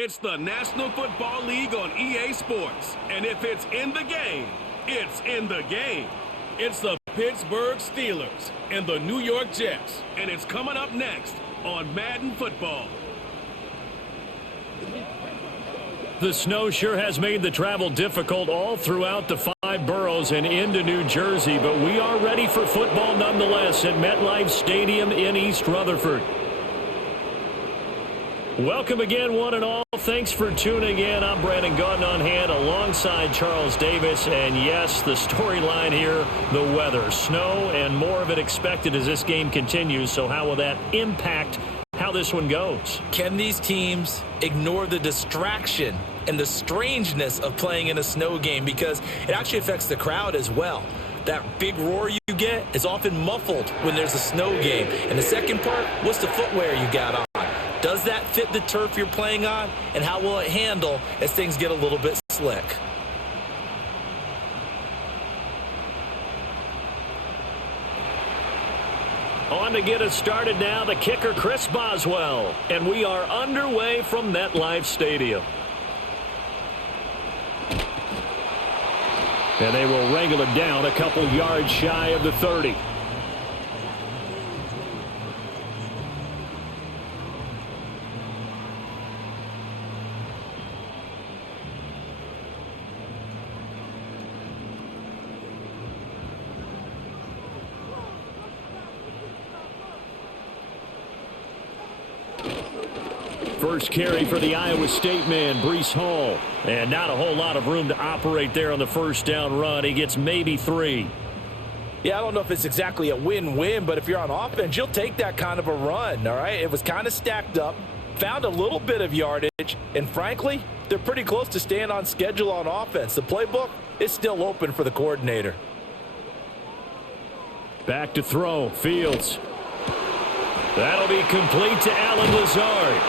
It's the National Football League on EA Sports. And if it's in the game, it's in the game. It's the Pittsburgh Steelers and the New York Jets. And it's coming up next on Madden Football. The snow sure has made the travel difficult all throughout the 5 boroughs and into New Jersey, but we are ready for football nonetheless at MetLife Stadium in East Rutherford. Welcome again, one and all. Thanks for tuning in. I'm Brandon Gautin on hand alongside Charles Davis. And yes, the storyline here, the weather. Snow and more of it expected as this game continues. So how will that impact how this one goes? Can these teams ignore the distraction and the strangeness of playing in a snow game? Because it actually affects the crowd as well. That big roar you get is often muffled when there's a snow game. And the second part, what's the footwear you got on? Does that fit the turf you're playing on? And how will it handle as things get a little bit slick? On to get us started now, the kicker, Chris Boswell. And we are underway from MetLife Stadium. And they will wrangle it down a couple yards shy of the 30. First carry for the Iowa State man, Breece Hall. And not a whole lot of room to operate there on the first down run. He gets maybe 3. Yeah, I don't know if it's exactly a win-win, but if you're on offense, you'll take that kind of a run, all right? It was kind of stacked up, found a little bit of yardage, and frankly, they're pretty close to staying on schedule on offense. The playbook is still open for the coordinator. Back to throw, Fields. That'll be complete to Allen Lazard.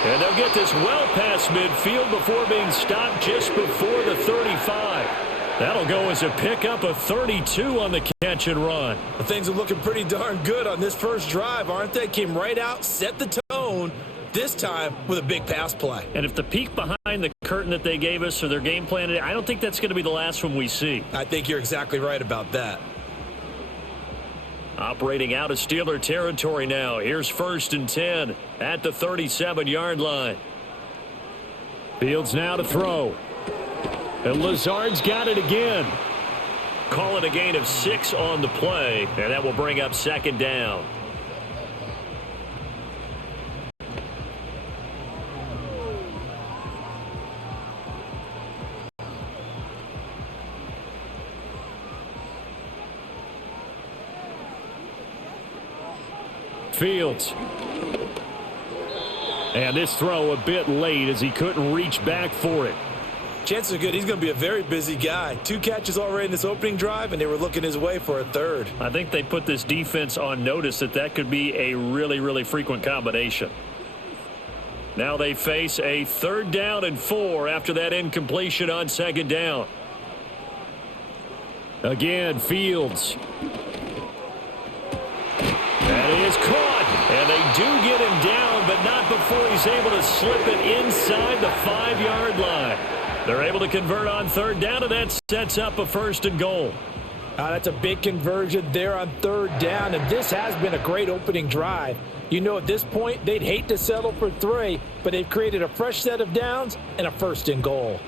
And they'll get this well past midfield before being stopped just before the 35. That'll go as a pickup of 32 on the catch and run. Well, things are looking pretty darn good on this first drive, aren't they? Came right out, set the tone, this time with a big pass play. And if the peek behind the curtain that they gave us or their game plan, I don't think that's going to be the last one we see. I think you're exactly right about that. Operating out of Steeler territory now. Here's 1st and 10 at the 37-yard line. Fields now to throw. And Lazard's got it again. Call it a gain of 6 on the play, and that will bring up 2nd down. Fields. And this throw a bit late as he couldn't reach back for it. Chances are good he's going to be a very busy guy. 2 catches already in this opening drive, and they were looking his way for a 3rd. I think they put this defense on notice that could be a really, really frequent combination. Now they face a 3rd down and 4 after that incompletion on 2nd down. Again, Fields. That is caught, and they do get him down, but not before he's able to slip it inside the 5-yard line. They're able to convert on 3rd down, and that sets up a 1st and goal. That's a big conversion there on 3rd down, and this has been a great opening drive. You know, at this point, they'd hate to settle for 3, but they've created a fresh set of downs and a 1st and goal.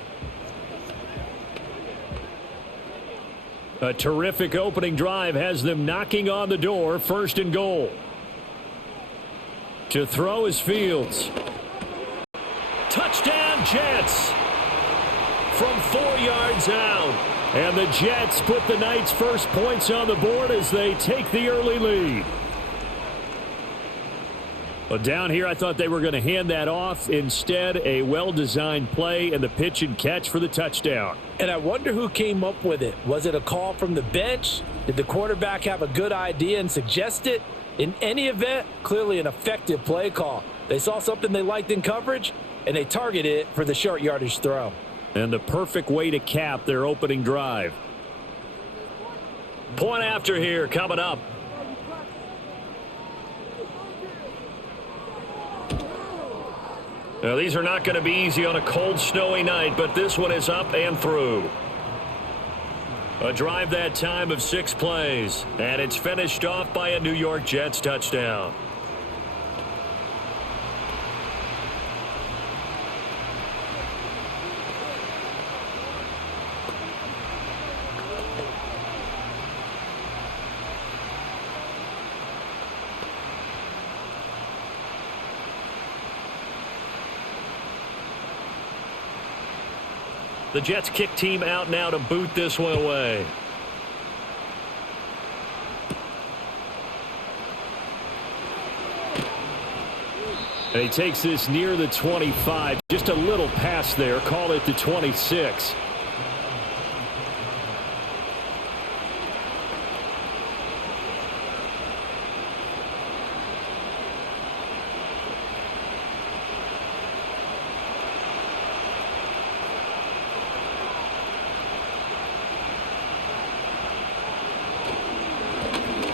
A terrific opening drive has them knocking on the door. 1st and goal. To throw is Fields. Touchdown, Jets. From 4 yards out. And the Jets put the Knights' first points on the board as they take the early lead. But down here, I thought they were going to hand that off. Instead, a well-designed play and the pitch and catch for the touchdown. And I wonder who came up with it. Was it a call from the bench? Did the quarterback have a good idea and suggest it? In any event, clearly an effective play call. They saw something they liked in coverage, and they targeted it for the short yardage throw. And the perfect way to cap their opening drive. Point after here coming up. Now, these are not going to be easy on a cold, snowy night, but this one is up and through. A drive that time of 6 plays, and it's finished off by a New York Jets touchdown. The Jets kick team out now to boot this one away. And he takes this near the 25. Just a little pass there. Call it the 26.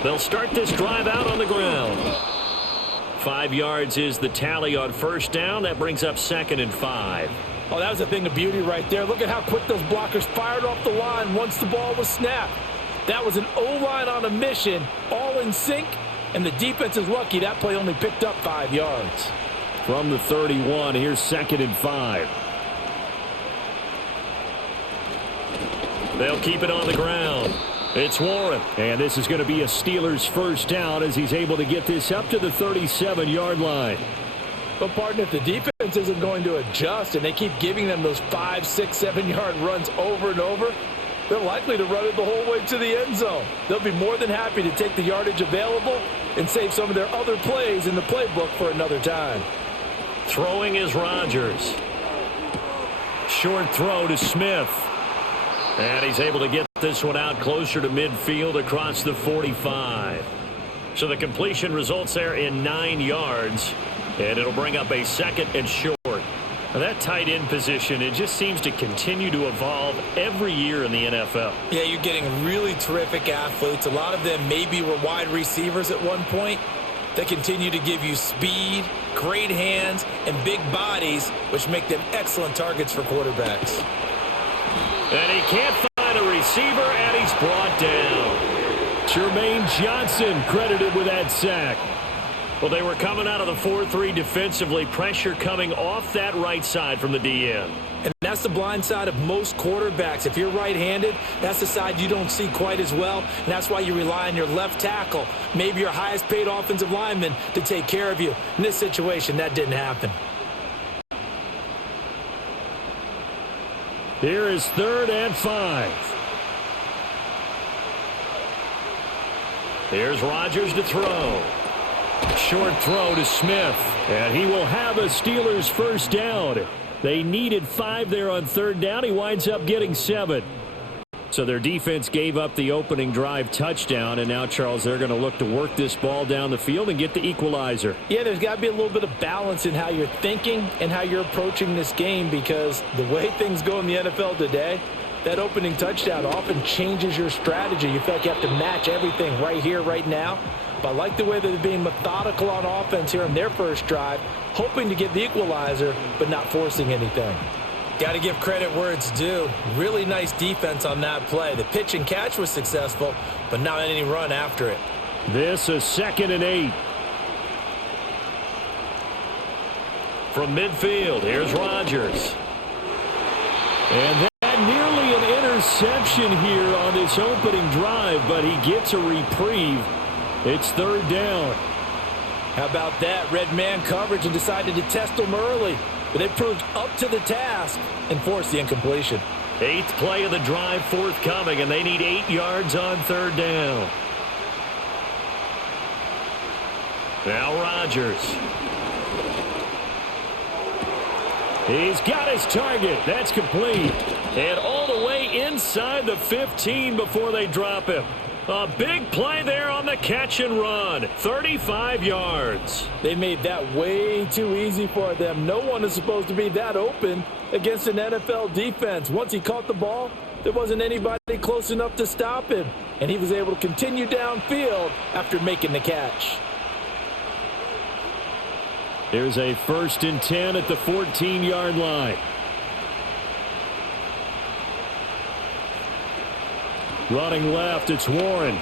They'll start this drive out on the ground. 5 yards is the tally on first down. That brings up 2nd and 5. Oh, that was a thing of beauty right there. Look at how quick those blockers fired off the line once the ball was snapped. That was an O-line on a mission, all in sync, and the defense is lucky that play only picked up 5 yards. From the 31, here's 2nd and 5. They'll keep it on the ground. It's Warren, and this is going to be a Steelers first down as he's able to get this up to the 37-yard line. But, partner, if the defense isn't going to adjust and they keep giving them those 5, 6, 7-yard runs over and over, they're likely to run it the whole way to the end zone. They'll be more than happy to take the yardage available and save some of their other plays in the playbook for another time. Throwing is Rodgers. Short throw to Smith. And he's able to get this one out closer to midfield across the 45. So the completion results there in 9 yards. And it'll bring up a 2nd and short. Now that tight end position, it just seems to continue to evolve every year in the NFL. Yeah, you're getting really terrific athletes. A lot of them maybe were wide receivers at one point. They continue to give you speed, great hands, and big bodies, which make them excellent targets for quarterbacks. And he can't find a receiver, and he's brought down. Jermaine Johnson credited with that sack. Well, they were coming out of the 4-3 defensively. Pressure coming off that right side from the DN. And that's the blind side of most quarterbacks. If you're right-handed, that's the side you don't see quite as well. And that's why you rely on your left tackle, maybe your highest-paid offensive lineman, to take care of you. In this situation, that didn't happen. Here is 3rd and 5. Here's Rodgers to throw. Short throw to Smith. And he will have a Steelers first down. They needed 5 there on 3rd down. He winds up getting 7. So their defense gave up the opening drive touchdown, and now, Charles, they're going to look to work this ball down the field and get the equalizer. Yeah, there's got to be a little bit of balance in how you're thinking and how you're approaching this game, because the way things go in the NFL today, that opening touchdown often changes your strategy. You feel like you have to match everything right here, right now. But I like the way that they're being methodical on offense here on their first drive, hoping to get the equalizer, but not forcing anything. Got to give credit where it's due. Really nice defense on that play. The pitch and catch was successful, but not any run after it. This is 2nd and 8. From midfield, here's Rodgers. And that nearly an interception here on this opening drive, but he gets a reprieve. It's 3rd down. How about that? Red man coverage and decided to test him early. But they proved up to the task and forced the incompletion. 8th play of the drive forthcoming, and they need 8 yards on 3rd down. Now Rodgers. He's got his target. That's complete. And all the way inside the 15 before they drop him. A big play there on the catch and run. 35 yards. They made that way too easy for them. No one is supposed to be that open against an NFL defense. Once he caught the ball, there wasn't anybody close enough to stop him. And he was able to continue downfield after making the catch. Here's a 1st and 10 at the 14-yard line. Running left, it's Warren.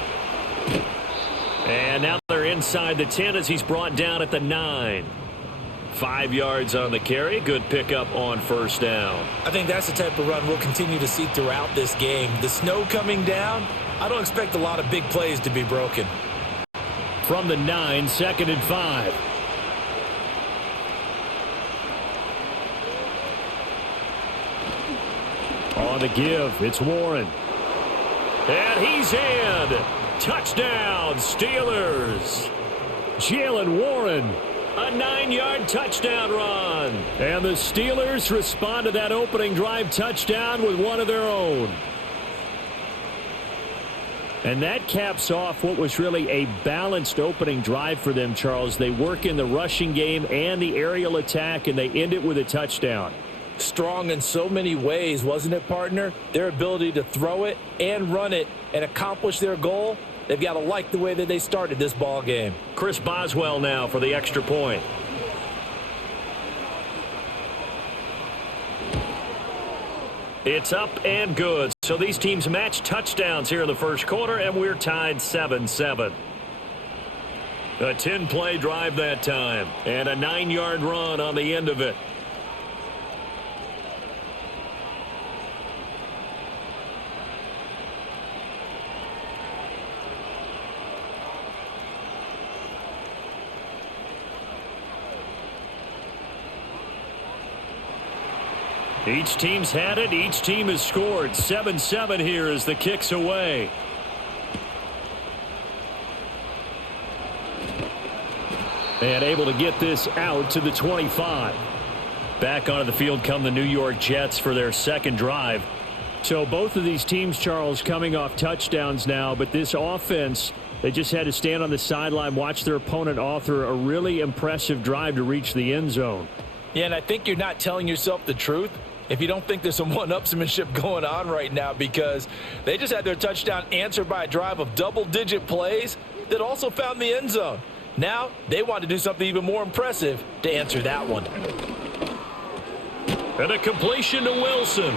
And now they're inside the 10 as he's brought down at the 9. 5 yards on the carry. Good pickup on 1st down. I think that's the type of run we'll continue to see throughout this game. The snow coming down, I don't expect a lot of big plays to be broken. From the 9, 2nd and 5. On the give, it's Warren. And he's in. Touchdown, Steelers. Jalen Warren, a 9-yard touchdown run. And the Steelers respond to that opening drive touchdown with one of their own. And that caps off what was really a balanced opening drive for them, Charles. They work in the rushing game and the aerial attack, and they end it with a touchdown. Strong in so many ways, wasn't it, partner? Their ability to throw it and run it and accomplish their goal, they've got to like the way that they started this ball game. Chris Boswell now for the extra point. It's up and good. So these teams match touchdowns here in the first quarter, and we're tied 7-7. A 10-play drive that time, and a 9-yard run on the end of it. Each team's had it. Each team has scored. 7-7 here as the kick's away. And able to get this out to the 25. Back onto the field come the New York Jets for their second drive. So both of these teams, Charles, coming off touchdowns now, but this offense, they just had to stand on the sideline, watch their opponent author a really impressive drive to reach the end zone. Yeah, and I think you're not telling yourself the truth if you don't think there's some one-upsmanship going on right now, because they just had their touchdown answered by a drive of double-digit plays that also found the end zone. Now they want to do something even more impressive to answer that one. And a completion to Wilson.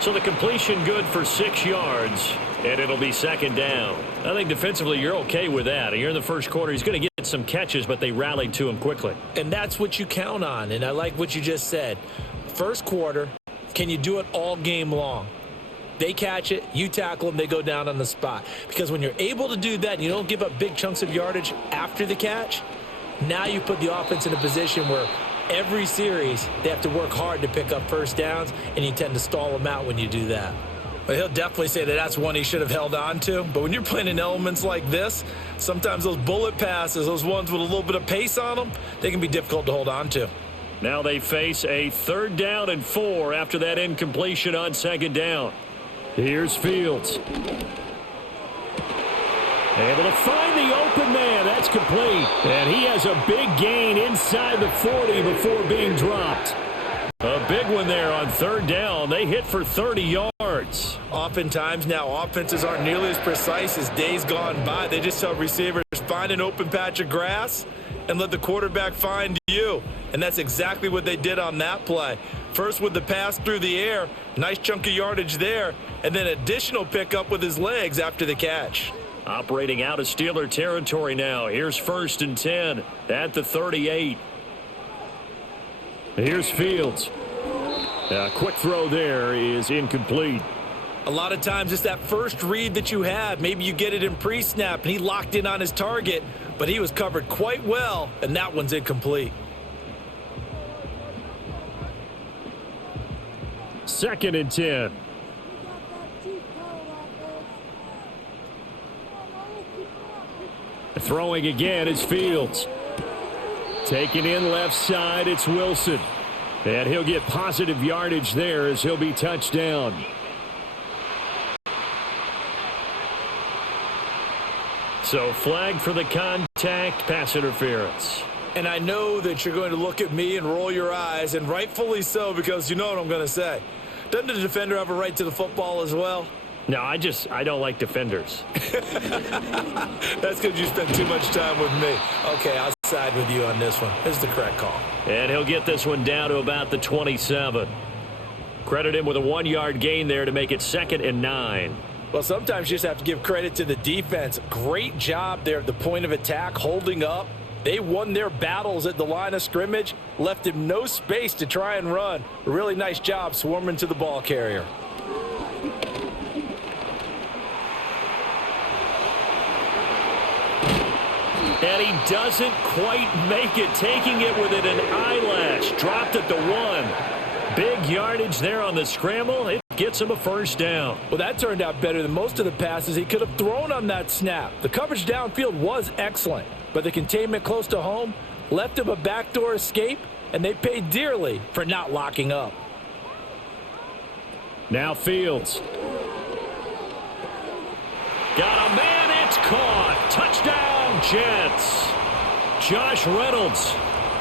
So the completion good for 6 yards, and it'll be second down. I think defensively you're okay with that. You're in the first quarter. He's going to get some catches, but they rallied to him quickly. And that's what you count on, and I like what you just said. First quarter, can you do it all game long? They catch it, you tackle them, they go down on the spot. Because when you're able to do that and you don't give up big chunks of yardage after the catch, now you put the offense in a position where every series they have to work hard to pick up first downs, and you tend to stall them out when you do that. Well, he'll definitely say that that's one he should have held on to. But when you're playing in elements like this, sometimes those bullet passes, those ones with a little bit of pace on them, they can be difficult to hold on to. Now they face a 3rd down and 4 after that incompletion on 2nd down. Here's Fields. Able to find the open man. That's complete. And he has a big gain inside the 40 before being dropped. A big one there on 3rd down. They hit for 30 yards. Oftentimes now offenses aren't nearly as precise as days gone by. They just tell receivers, find an open patch of grass and let the quarterback find you. And that's exactly what they did on that play. First with the pass through the air, nice chunk of yardage there, and then additional pickup with his legs after the catch. Operating out of Steeler territory now. Here's 1st and 10 at the 38. Here's Fields. A quick throw there is incomplete. A lot of times it's that first read that you have. Maybe you get it in pre-snap and he locked in on his target, but he was covered quite well, and that one's incomplete. 2nd and 10. Throwing again is Fields. Taken in left side, it's Wilson. And he'll get positive yardage there as he'll be touched down. So flag for the contact, pass interference. And I know that you're going to look at me and roll your eyes, and rightfully so, because you know what I'm going to say. Doesn't the defender have a right to the football as well? No, I don't like defenders. That's because you spend too much time with me. Okay, I'll side with you on this one. This is the correct call. And he'll get this one down to about the 27. Credit him with a 1-yard gain there to make it 2nd and 9. Well, sometimes you just have to give credit to the defense. Great job there at the point of attack, holding up. They won their battles at the line of scrimmage, left him no space to try and run. A really nice job swarming to the ball carrier. And he doesn't quite make it, taking it within an eyelash. Dropped at the 1. Big yardage there on the scramble. It gets him a first down. Well, that turned out better than most of the passes he could have thrown on that snap. The coverage downfield was excellent, but the containment close to home left him a backdoor escape, and they paid dearly for not locking up. Now Fields. Got a man, it's caught. Touchdown, Jets. Josh Reynolds,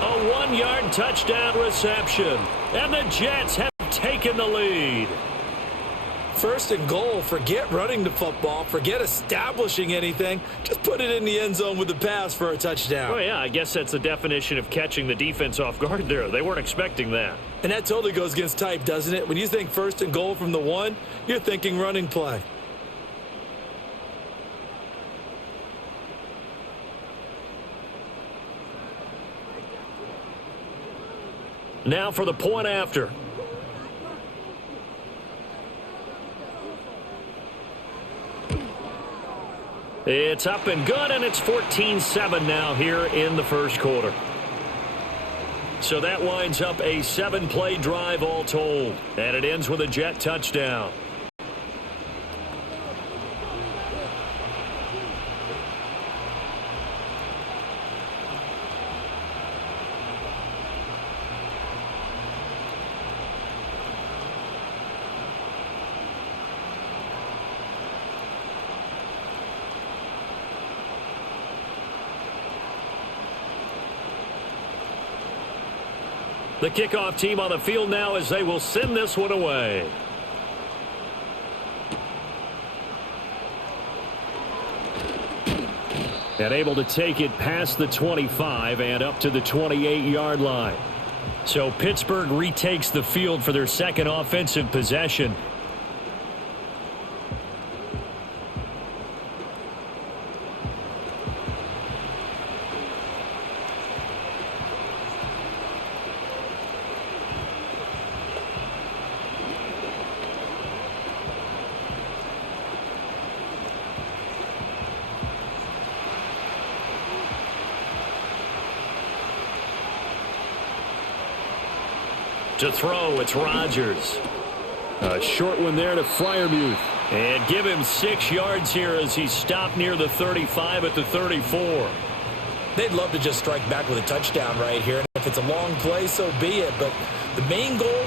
a 1-yard touchdown reception. And the Jets have taken the lead. First and goal, forget running the football, forget establishing anything. Just put it in the end zone with the pass for a touchdown. Oh, yeah, I guess that's the definition of catching the defense off guard there. They weren't expecting that. And that totally goes against type, doesn't it? When you think first and goal from the 1, you're thinking running play. Now for the point after. It's up and good, and it's 14-7 now here in the first quarter. So that winds up a 7-play drive all told, and it ends with a Jet touchdown. The kickoff team on the field now as they will send this one away. And able to take it past the 25 and up to the 28-yard line. So Pittsburgh retakes the field for their second offensive possession. To throw, it's Rodgers. A short one there to Freiermuth. And give him 6 yards here as he stopped near the 35 at the 34. They'd love to just strike back with a touchdown right here. And if it's a long play, so be it. But the main goal,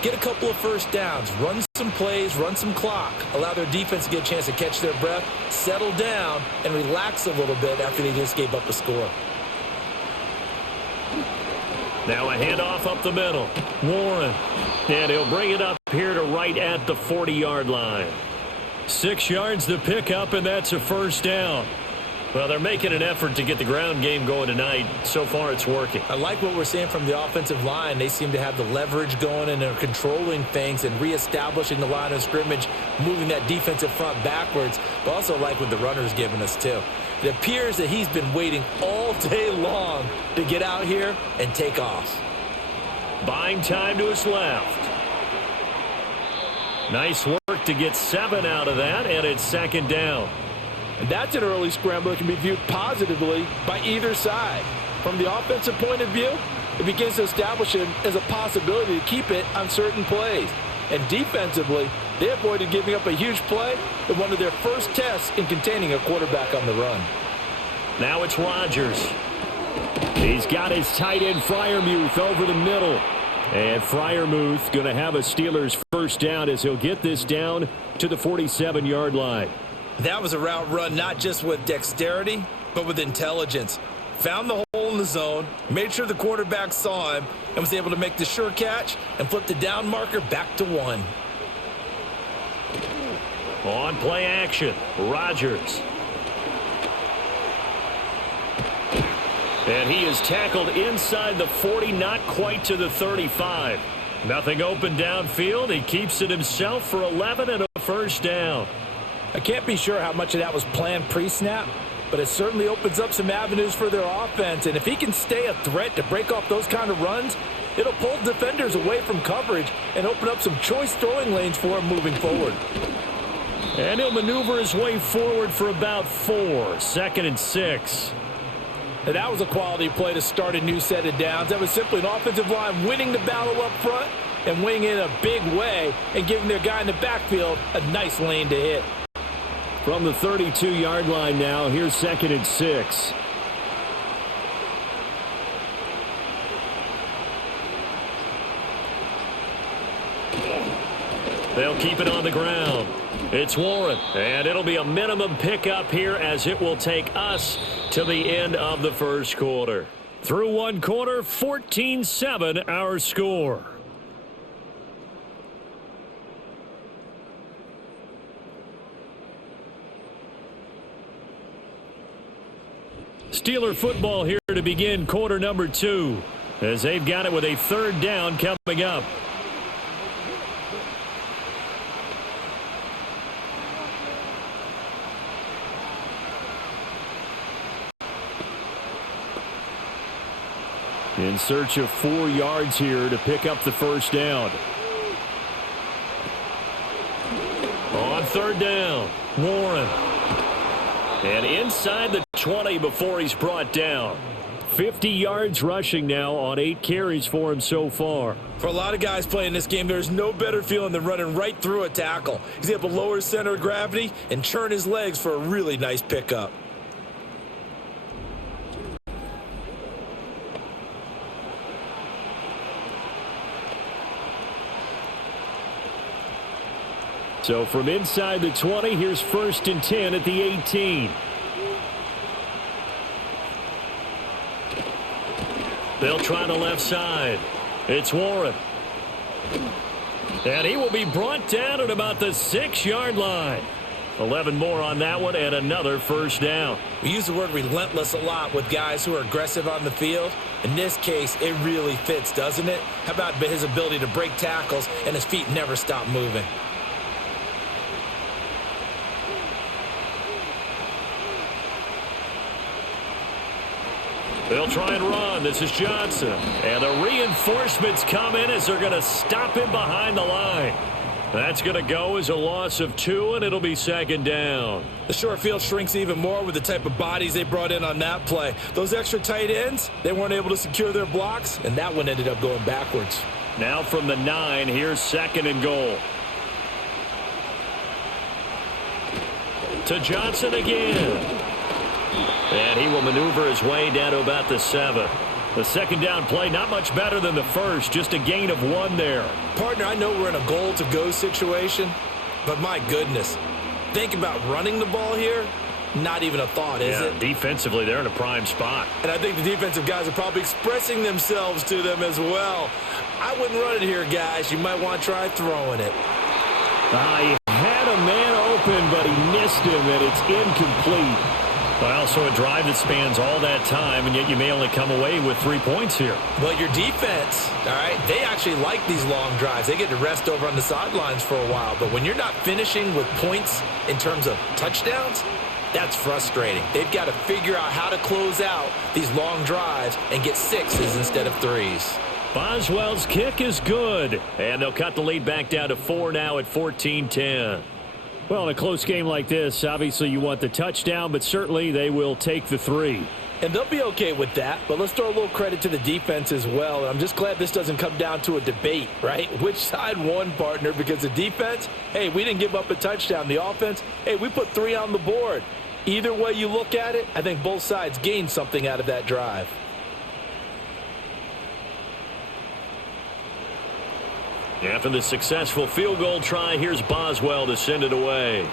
get a couple of first downs, run some plays, run some clock, allow their defense to get a chance to catch their breath, settle down, and relax a little bit after they just gave up a score. Now a handoff up the middle. Warren. And he'll bring it up here to right at the 40-yard line. 6 yards to pick up, and that's a first down. Well, they're making an effort to get the ground game going tonight. So far, it's working. I like what we're seeing from the offensive line. They seem to have the leverage going, and they're controlling things and reestablishing the line of scrimmage, moving that defensive front backwards. But also like what the runner's giving us, too. It appears that he's been waiting all day long to get out here and take off. Buying time to his left. Nice work to get 7 out of that, and it's second down. And that's an early scramble that can be viewed positively by either side. From the offensive point of view, it begins to establish it as a possibility to keep it on certain plays. And defensively, they avoided giving up a huge play in one of their first tests in containing a quarterback on the run. Now it's Rodgers. He's got his tight end Freiermuth over the middle. And Freiermuth going to have a Steelers first down as he'll get this down to the 47-yard line. That was a route run not just with dexterity, but with intelligence. Found the hole in the zone, made sure the quarterback saw him, and was able to make the sure catch and flip the down marker back to 1. On play action, Rodgers. And he is tackled inside the 40, not quite to the 35. Nothing open downfield. He keeps it himself for 11 and a first down. I can't be sure how much of that was planned pre-snap, but it certainly opens up some avenues for their offense. And if he can stay a threat to break off those kind of runs, it'll pull defenders away from coverage and open up some choice throwing lanes for him moving forward. And he'll maneuver his way forward for about 4. 2nd and 6. And that was a quality play to start a new set of downs. That was simply an offensive line winning the battle up front and winning in a big way and giving their guy in the backfield a nice lane to hit. From the 32-yard line now, here's 2nd and 6. They'll keep it on the ground. It's Warren, and it'll be a minimum pickup here as it will take us to the end of the first quarter. Through one quarter, 14-7 our score. Steeler football here to begin quarter number 2 as they've got it with a 3rd down coming up. In search of 4 yards here to pick up the first down. On 3rd down, Warren. And inside the 20 before he's brought down. 50 yards rushing now on 8 carries for him so far. For a lot of guys playing this game, there's no better feeling than running right through a tackle. He's able to lower his center of gravity and churn his legs for a really nice pickup. So from inside the 20, here's 1st and 10 at the 18. They'll try the left side. It's Warren. And he will be brought down at about the 6-yard line. 11 more on that one and another first down. We use the word relentless a lot with guys who are aggressive on the field. In this case, it really fits, doesn't it? How about his ability to break tackles and his feet never stop moving? They'll try and run. This is Johnson. And the reinforcements come in as they're going to stop him behind the line. That's going to go as a loss of 2, and it'll be 2nd down. The short field shrinks even more with the type of bodies they brought in on that play. Those extra tight ends, they weren't able to secure their blocks, and that one ended up going backwards. Now from the 9, here's 2nd and goal. To Johnson again. And he will maneuver his way down to about the 7. The 2nd down play, not much better than the first, just a gain of 1 there. Partner, I know we're in a goal-to-go situation, but my goodness, think about running the ball here. Not even a thought, is it? Defensively, they're in a prime spot. And I think the defensive guys are probably expressing themselves to them as well. I wouldn't run it here, guys. You might want to try throwing it. He had a man open, but he missed him, and it's incomplete. Well, so a drive that spans all that time, and yet you may only come away with 3 points here. Well, your defense, all right, they actually like these long drives. They get to rest over on the sidelines for a while. But when you're not finishing with points in terms of touchdowns, that's frustrating. They've got to figure out how to close out these long drives and get 6s instead of 3s. Boswell's kick is good, and they'll cut the lead back down to 4 now at 14-10. Well, in a close game like this, obviously you want the touchdown, but certainly they will take the 3. And they'll be okay with that, but let's throw a little credit to the defense as well. I'm just glad this doesn't come down to a debate, right? Which side won, partner? Because the defense, hey, we didn't give up a touchdown. The offense, hey, we put 3 on the board. Either way you look at it, I think both sides gained something out of that drive. After the successful field goal try, here's Boswell to send it away.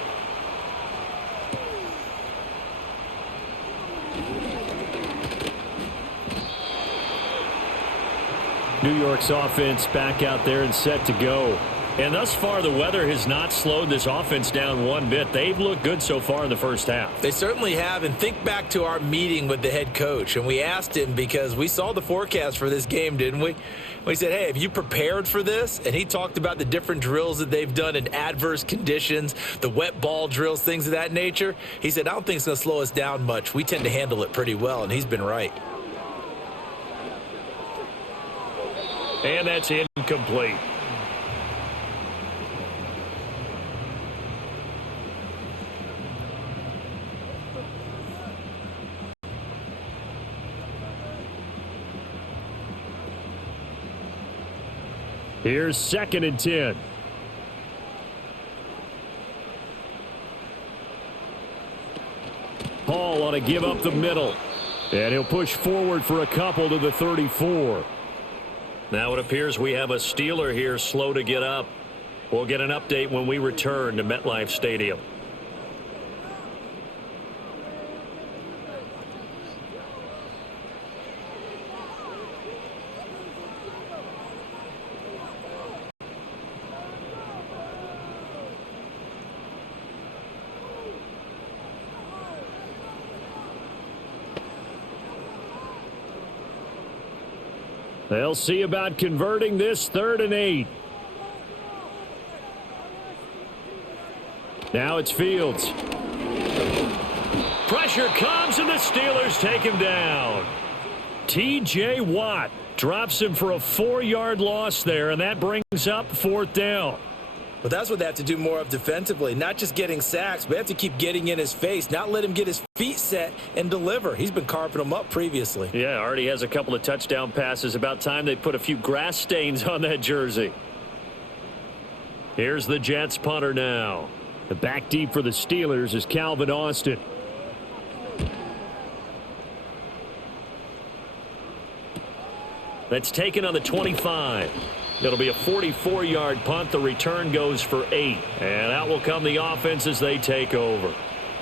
New York's offense back out there and set to go. And thus far, the weather has not slowed this offense down one bit. They've looked good so far in the first half. They certainly have. And think back to our meeting with the head coach. And we asked him, because we saw the forecast for this game, didn't we? We said, hey, have you prepared for this? And he talked about the different drills that they've done in adverse conditions, the wet ball drills, things of that nature. He said, I don't think it's going to slow us down much. We tend to handle it pretty well, and he's been right. And that's incomplete. Here's 2nd and 10. Hall on a give up the middle. And he'll push forward for a couple to the 34. Now it appears we have a Steeler here slow to get up. We'll get an update when we return to MetLife Stadium. They'll see about converting this 3rd and 8. Now it's Fields. Pressure comes and the Steelers take him down. T.J. Watt drops him for a 4-yard loss there, and that brings up 4th down. Well, that's what they have to do more of defensively, not just getting sacks, but they have to keep getting in his face, not let him get his feet set and deliver. He's been carving them up previously. Yeah, already has a couple of touchdown passes. About time they put a few grass stains on that jersey. Here's the Jets punter now. The back deep for the Steelers is Calvin Austin. That's taken on the 25. It'll be a 44-yard punt. The return goes for 8. And out will come the offense as they take over.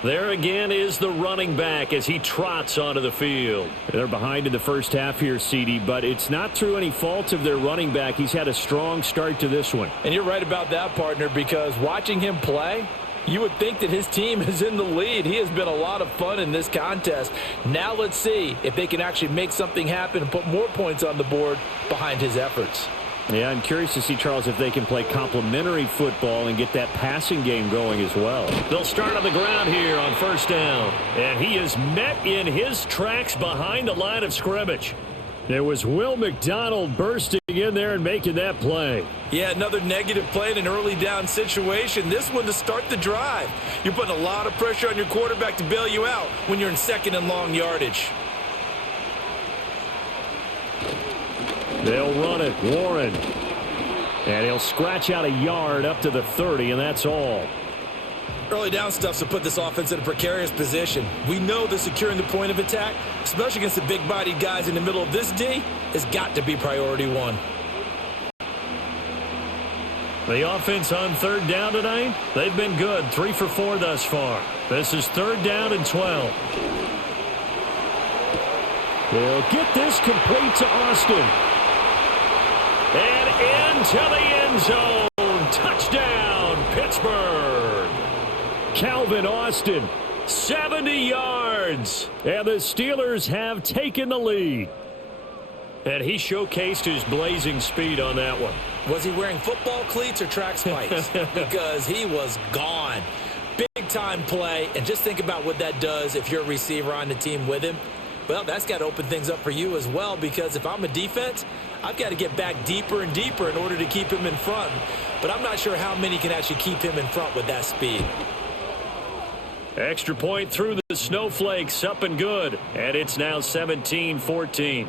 There again is the running back as he trots onto the field. They're behind in the first half here, CD, but it's not through any fault of their running back. He's had a strong start to this one. And you're right about that, partner, because watching him play, you would think that his team is in the lead. He has been a lot of fun in this contest. Now let's see if they can actually make something happen and put more points on the board behind his efforts. Yeah, I'm curious to see, Charles, if they can play complementary football and get that passing game going as well. They'll start on the ground here on 1st down. And he is met in his tracks behind the line of scrimmage. There was Will McDonald bursting in there and making that play. Yeah, another negative play in an early down situation. This one to start the drive. You're putting a lot of pressure on your quarterback to bail you out when you're in 2nd and long yardage. They'll run it, Warren. And he'll scratch out a yard up to the 30, and that's all. Early down stuff to put this offense in a precarious position. We know that securing the point of attack, especially against the big-bodied guys in the middle of this D, has got to be priority 1. The offense on 3rd down tonight, they've been good. 3 for 4 thus far. This is 3rd down and 12. They'll get this complete to Austin. And into the end zone. Touchdown, Pittsburgh. Calvin Austin, 70 yards. And the Steelers have taken the lead. And he showcased his blazing speed on that one. Was he wearing football cleats or track spikes? Because he was gone. Big-time play. And just think about what that does if you're a receiver on the team with him. Well, that's got to open things up for you as well, because if I'm a defense, I've got to get back deeper and deeper in order to keep him in front. But I'm not sure how many can actually keep him in front with that speed. Extra point through the snowflakes, up and good. And it's now 17-14.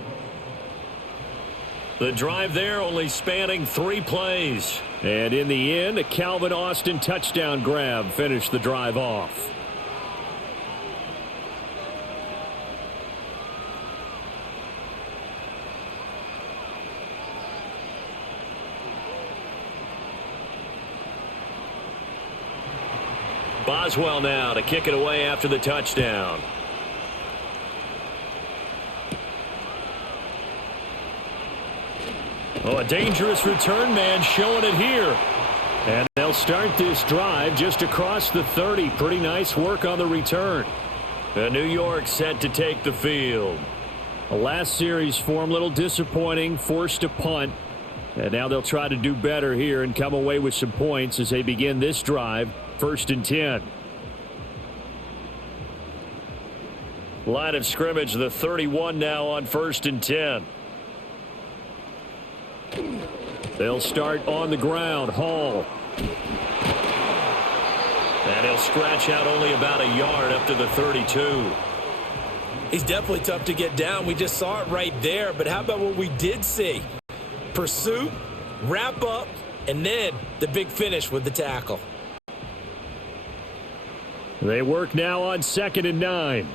The drive there only spanning 3 plays. And in the end, a Calvin Austin touchdown grab finished the drive off. Boswell now to kick it away after the touchdown. Oh, a dangerous return man showing it here. And they'll start this drive just across the 30. Pretty nice work on the return. And New York set to take the field. The last series for them, a little disappointing, forced a punt. And now they'll try to do better here and come away with some points as they begin this drive, 1st and 10. Line of scrimmage, the 31 now on 1st and 10. They'll start on the ground. Hall. And he'll scratch out only about a yard up to the 32. He's definitely tough to get down. We just saw it right there. But how about what we did see? Pursuit, wrap up, and then the big finish with the tackle. They work now on 2nd and 9.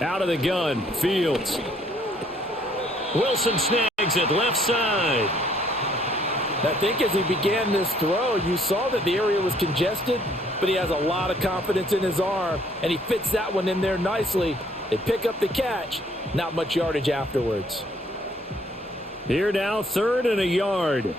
Out of the gun, Fields. Wilson snags it left side. I think as he began this throw, you saw that the area was congested, but he has a lot of confidence in his arm, and he fits that one in there nicely. They pick up the catch, not much yardage afterwards. Here now, 3rd and a yard.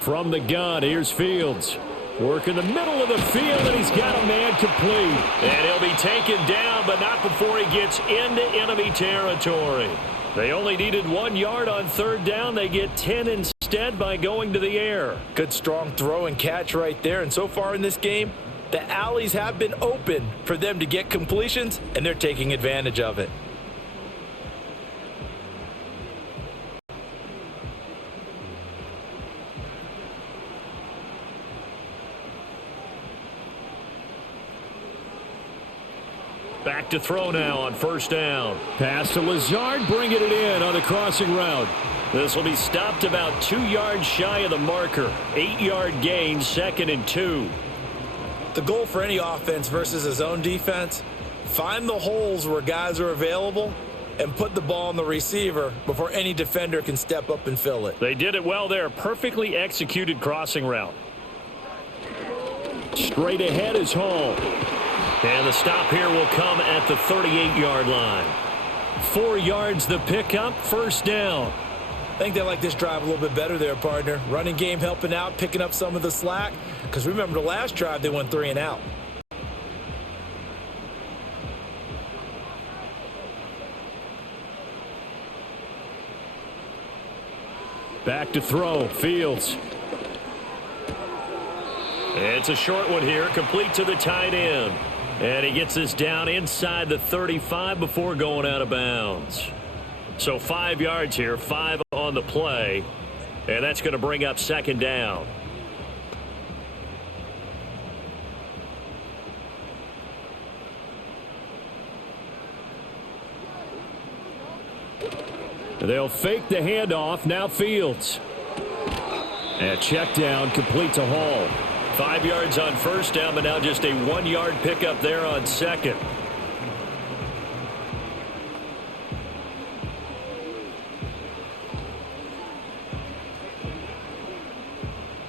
From the gun, here's Fields. Work in the middle of the field, and he's got a man complete. And he'll be taken down, but not before he gets into enemy territory. They only needed 1 yard on 3rd down. They get 10 instead by going to the air. Good strong throw and catch right there. And so far in this game, the alleys have been open for them to get completions, and they're taking advantage of it. Back to throw now on 1st down. Pass to Lazard, bringing it in on the crossing route. This will be stopped about 2 yards shy of the marker. 8-yard gain, 2nd and 2. The goal for any offense versus a zone defense, find the holes where guys are available and put the ball on the receiver before any defender can step up and fill it. They did it well there. Perfectly executed crossing route. Straight ahead is Hall. And the stop here will come at the 38-yard line. 4 yards the pickup, 1st down. I think they like this drive a little bit better there, partner. Running game helping out, picking up some of the slack. Because remember the last drive, they went 3 and out. Back to throw, Fields. It's a short one here, complete to the tight end. And he gets this down inside the 35 before going out of bounds. So 5 yards here, 5 on the play. And that's going to bring up 2nd down. They'll fake the handoff. Now Fields. And check down, complete to Hall. 5 yards on 1st down, but now just a 1-yard pickup there on 2nd.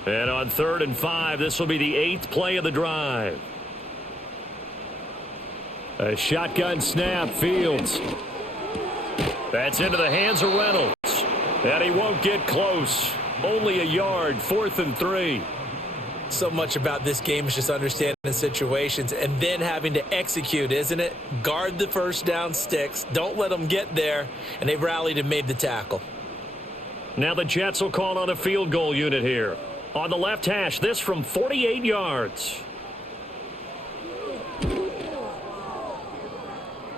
And on 3rd and 5, this will be the 8th play of the drive. A shotgun snap, Fields. That's into the hands of Reynolds. And he won't get close. Only a yard, 4th and 3. So much about this game is just understanding the situations and then having to execute, isn't it? Guard the 1st down sticks. Don't let them get there. And they've rallied and made the tackle. Now the Jets will call on a field goal unit here. On the left hash, this from 48 yards.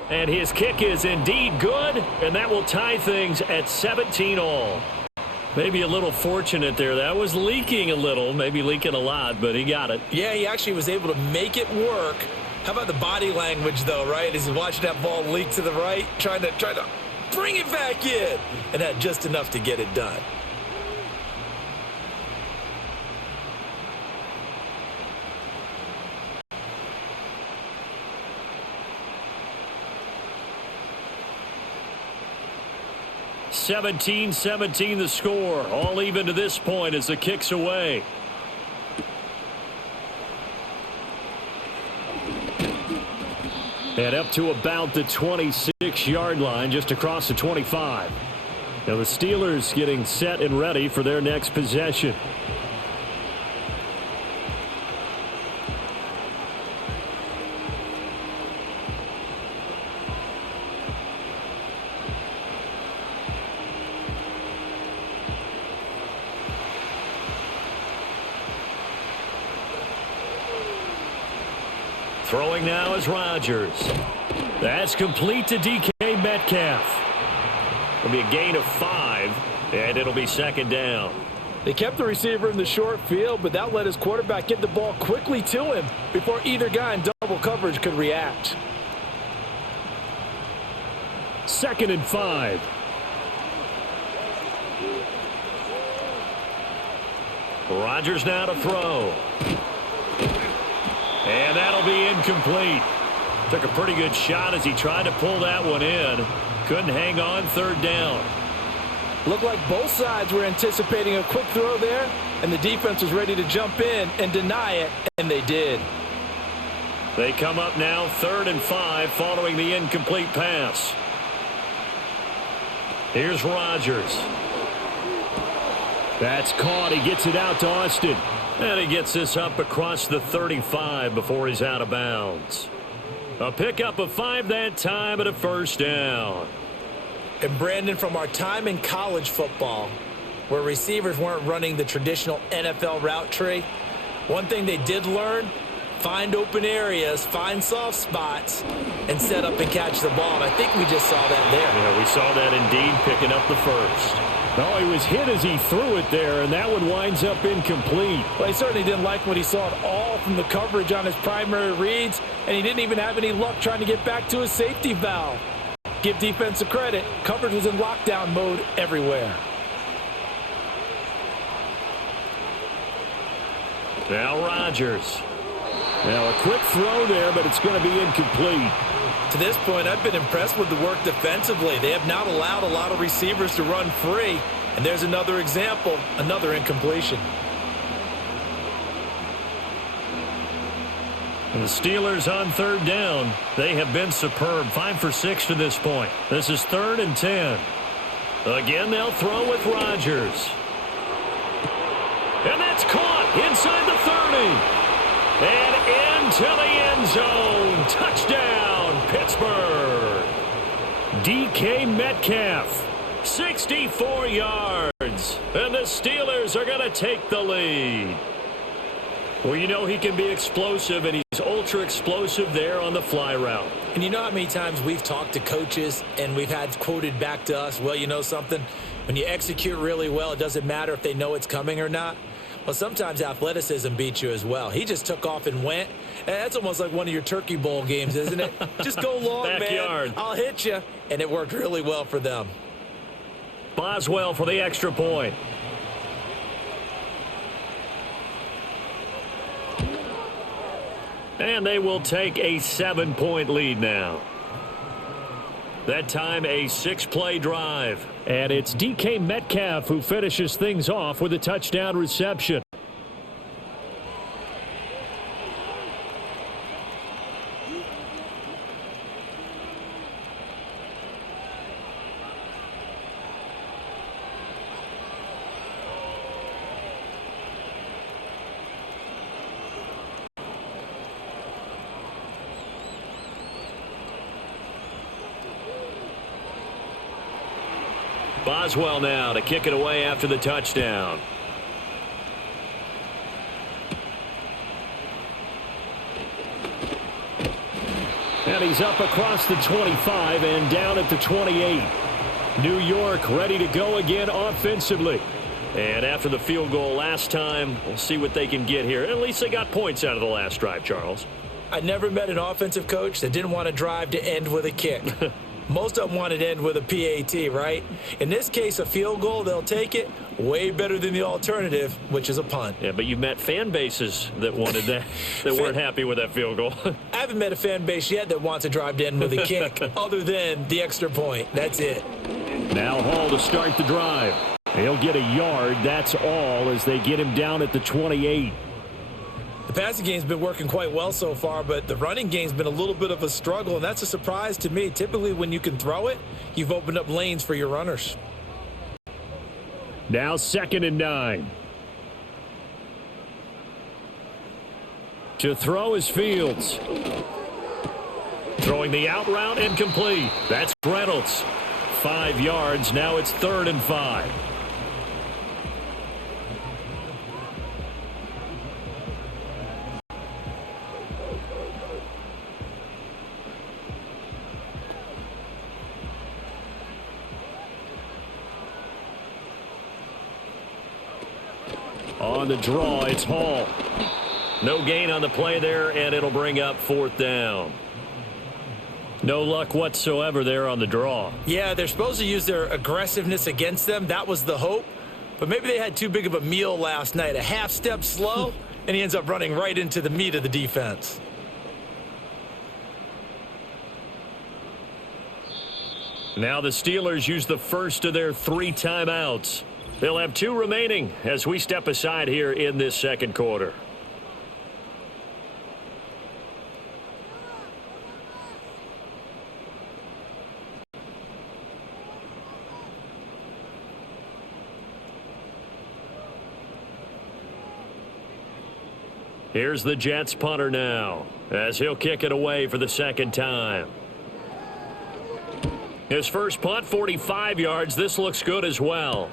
And his kick is indeed good, and that will tie things at 17 all. Maybe a little fortunate there. That was leaking a little, maybe leaking a lot, but he got it. Yeah, he actually was able to make it work. How about the body language, though, right? As he's watching that ball leak to the right, trying to bring it back in, and had just enough to get it done. (17-17) the score. All even to this point as the kick's away. And up to about the 26-yard line, just across the 25. Now the Steelers getting set and ready for their next possession. Throwing now is Rodgers. That's complete to DK Metcalf. It'll be a gain of 5, and it'll be second down. They kept the receiver in the short field, but that let his quarterback get the ball quickly to him before either guy in double coverage could react. 2nd and 5. Rodgers now to throw. And that'll be incomplete. Took a pretty good shot as he tried to pull that one in. Couldn't hang on, 3rd down. Looked like both sides were anticipating a quick throw there, and the defense was ready to jump in and deny it, and they did. They come up now 3rd and 5 following the incomplete pass. Here's Rodgers. That's caught. He gets it out to Austin. And he gets this up across the 35 before he's out of bounds. A pickup of 5 that time and a 1st down. And Brandon, from our time in college football, where receivers weren't running the traditional NFL route tree, one thing they did learn, find open areas, find soft spots, and set up and catch the ball. And I think we just saw that there. Yeah, we saw that indeed, picking up the 1st. Oh, he was hit as he threw it there, and that one winds up incomplete. Well, he certainly didn't like what he saw at all from the coverage on his primary reads, and he didn't even have any luck trying to get back to his safety valve. Give defensive credit. Coverage was in lockdown mode everywhere. Now Rodgers. Now a quick throw there, but it's going to be incomplete. To this point, I've been impressed with the work defensively. They have not allowed a lot of receivers to run free. And there's another example, another incompletion. And the Steelers on 3rd down. They have been superb. 5 for 6 to this point. This is 3rd and 10. Again, they'll throw with Rodgers. And that's caught inside the 30. And into the end zone. Touchdown, Pittsburgh. DK Metcalf, 64 yards. And the Steelers are going to take the lead. Well, you know he can be explosive, and he's ultra explosive there on the fly route. And you know how many times we've talked to coaches and we've had quoted back to us, well, you know something? When you execute really well, it doesn't matter if they know it's coming or not. Well, sometimes athleticism beats you as well. He just took off and went. And that's almost like one of your Turkey Bowl games, isn't it? Just go long, Backyard. man. I'll hit you. And it worked really well for them. Boswell for the extra point. And they will take a 7-point lead now. That time a 6-play drive. And it's DK Metcalf who finishes things off with a touchdown reception. Boswell now to kick it away after the touchdown. And he's up across the 25 and down at the 28. New York ready to go again offensively. And after the field goal last time, we'll see what they can get here. At least they got points out of the last drive, Charles. I never met an offensive coach that didn't want to drive to end with a kick. Most of them wanted to end with a PAT, right? In this case, a field goal, they'll take it. Way better than the alternative, which is a punt. Yeah, but you've met fan bases that wanted that, that weren't happy with that field goal. I haven't met a fan base yet that wants to drive to end with a kick, other than the extra point. That's it. Now Hall to start the drive. He'll get a yard, that's all, as they get him down at the 28. The passing game's been working quite well so far, but the running game's been a little bit of a struggle, and that's a surprise to me. Typically, when you can throw it, you've opened up lanes for your runners. Now 2nd and 9. To throw is Fields. Throwing the out route incomplete. That's Reynolds. 5 yards. Now it's 3rd and 5. On the draw, it's Hall. No gain on the play there, and it'll bring up 4th down. No luck whatsoever there on the draw. Yeah, they're supposed to use their aggressiveness against them. That was the hope. But maybe they had too big of a meal last night. A half step slow, and he ends up running right into the meat of the defense. Now the Steelers use the first of their 3 timeouts. They'll have 2 remaining as we step aside here in this 2nd quarter. Here's the Jets punter now as he'll kick it away for the 2nd time. His first punt, 45 yards. This looks good as well.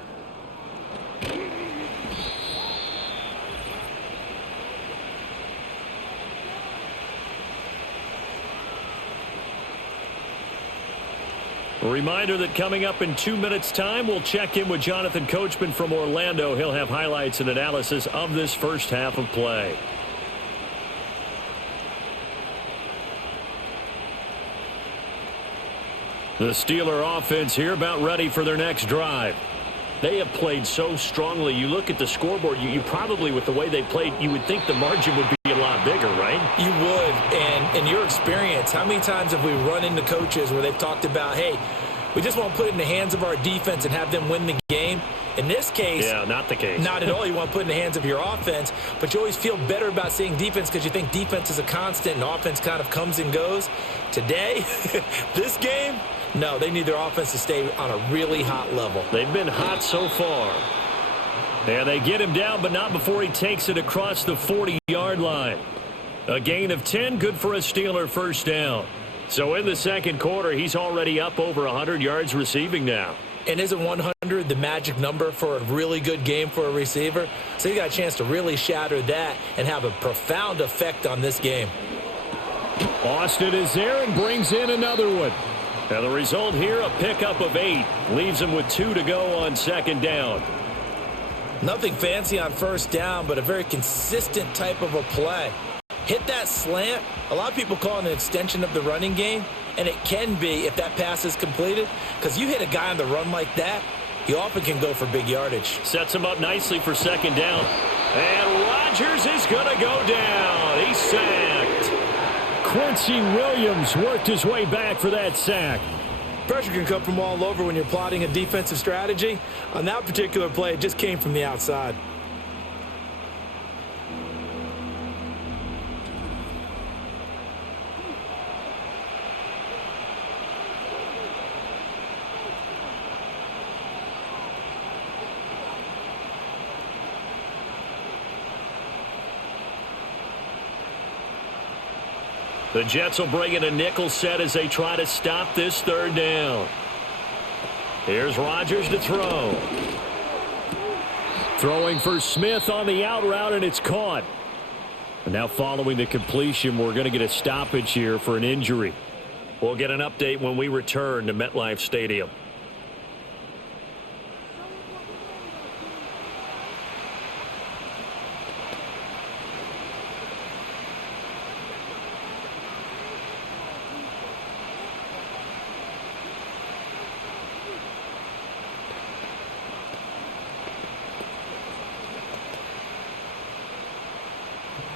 A reminder that coming up in 2 minutes' time, we'll check in with Jonathan Coachman from Orlando. He'll have highlights and analysis of this first half of play. The Steeler offense here about ready for their next drive. They have played so strongly. You look at the scoreboard, you probably, with the way they played, you would think the margin would be a lot bigger, right? You would. And in your experience, how many times have we run into coaches where they've talked about, hey, we just want to put it in the hands of our defense and have them win the game? In this case, yeah, not the case. Not at all. You want to put it in the hands of your offense, but you always feel better about seeing defense because you think defense is a constant and offense kind of comes and goes. Today, this game, no, they need their offense to stay on a really hot level. They've been hot so far. Yeah, they get him down, but not before he takes it across the 40-yard line. A gain of 10, good for a Steeler first down. So in the 2nd quarter, he's already up over 100 yards receiving now. And isn't 100 the magic number for a really good game for a receiver? So you got a chance to really shatter that and have a profound effect on this game. Austin is there and brings in another one. And the result here, a pickup of 8. Leaves him with 2 to go on 2nd down. Nothing fancy on first down, but a very consistent type of a play. Hit that slant. A lot of people call it an extension of the running game, and it can be if that pass is completed, because you hit a guy on the run like that, he often can go for big yardage. Sets him up nicely for 2nd down. And Rodgers is going to go down. He's sacked. Quincy Williams worked his way back for that sack. Pressure can come from all over when you're plotting a defensive strategy. On that particular play, it just came from the outside. The Jets will bring in a nickel set as they try to stop this 3rd down. Here's Rodgers to throw. Throwing for Smith on the out route, and it's caught. And now following the completion, we're going to get a stoppage here for an injury. We'll get an update when we return to MetLife Stadium.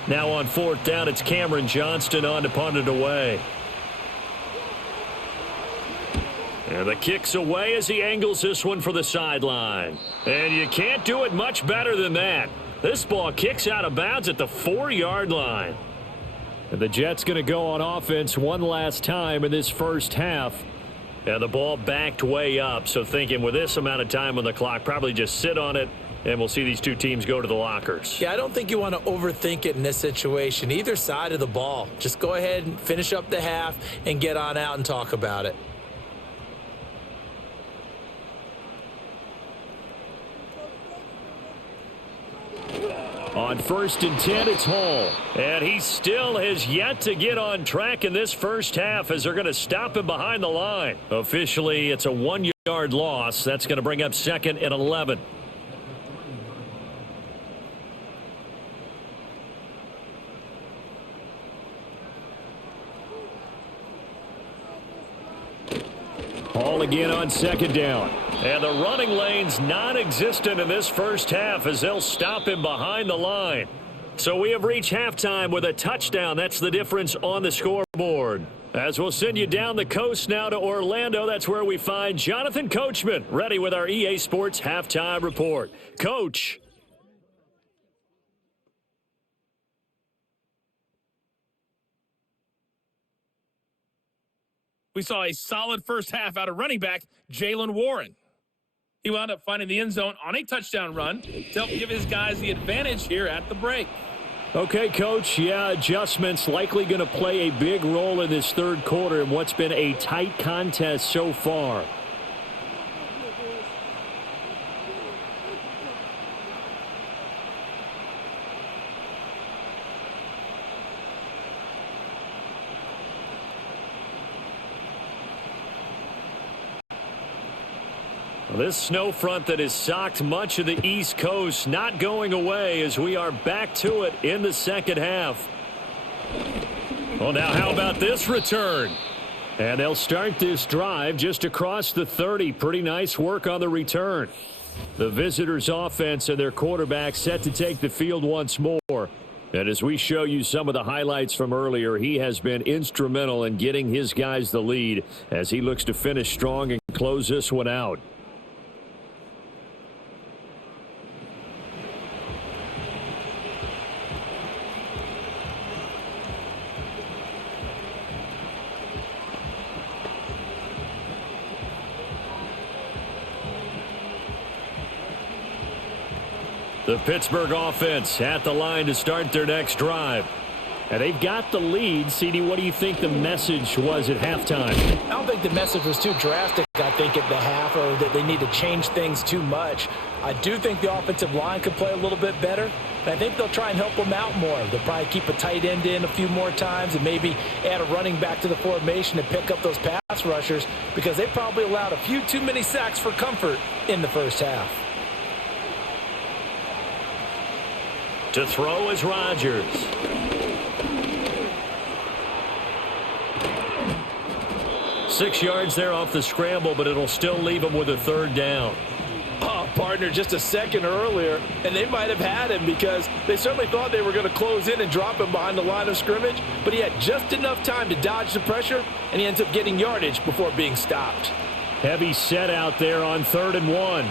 Now on 4th down, it's Cameron Johnston on to punt it away. And the kick's away as he angles this one for the sideline. And you can't do it much better than that. This ball kicks out of bounds at the 4-yard line. And the Jets going to go on offense one last time in this first half. And the ball backed way up. So thinking with this amount of time on the clock, probably just sit on it, and we'll see these two teams go to the lockers. Yeah, I don't think you want to overthink it in this situation. Either side of the ball. Just go ahead and finish up the half and get on out and talk about it. On 1st and 10, it's Hall. And he still has yet to get on track in this first half as they're going to stop him behind the line. Officially, it's a 1-yard loss. That's going to bring up 2nd and 11. Hall again on 2nd down. And the running lane's non-existent in this first half as they'll stop him behind the line. So we have reached halftime with a touchdown. That's the difference on the scoreboard. As we'll send you down the coast now to Orlando, that's where we find Jonathan Coachman, ready with our EA Sports Halftime Report. Coach. We saw a solid first half out of running back Jalen Warren. He wound up finding the end zone on a touchdown run to help give his guys the advantage here at the break. Okay, Coach. Yeah, adjustments likely going to play a big role in this third quarter in what's been a tight contest so far. This snow front that has socked much of the East Coast not going away as we are back to it in the second half. Well, now how about this return? And they'll start this drive just across the 30. Pretty nice work on the return. The visitors' offense and their quarterback set to take the field once more. And as we show you some of the highlights from earlier, he has been instrumental in getting his guys the lead as he looks to finish strong and close this one out. The Pittsburgh offense at the line to start their next drive. And they've got the lead. CD, what do you think the message was at halftime? I don't think the message was too drastic, I think, at the half, or that they need to change things too much. I do think the offensive line could play a little bit better. And I think they'll try and help them out more. They'll probably keep a tight end in a few more times and maybe add a running back to the formation and pick up those pass rushers because they probably allowed a few too many sacks for comfort in the first half. To throw is Rodgers. Six yards there off the scramble, but it'll still leave him with a third down. Oh, partner, just a second earlier, and they might have had him because they certainly thought they were going to close in and drop him behind the line of scrimmage, but he had just enough time to dodge the pressure, and he ends up getting yardage before being stopped. Heavy set out there on 3rd and 1.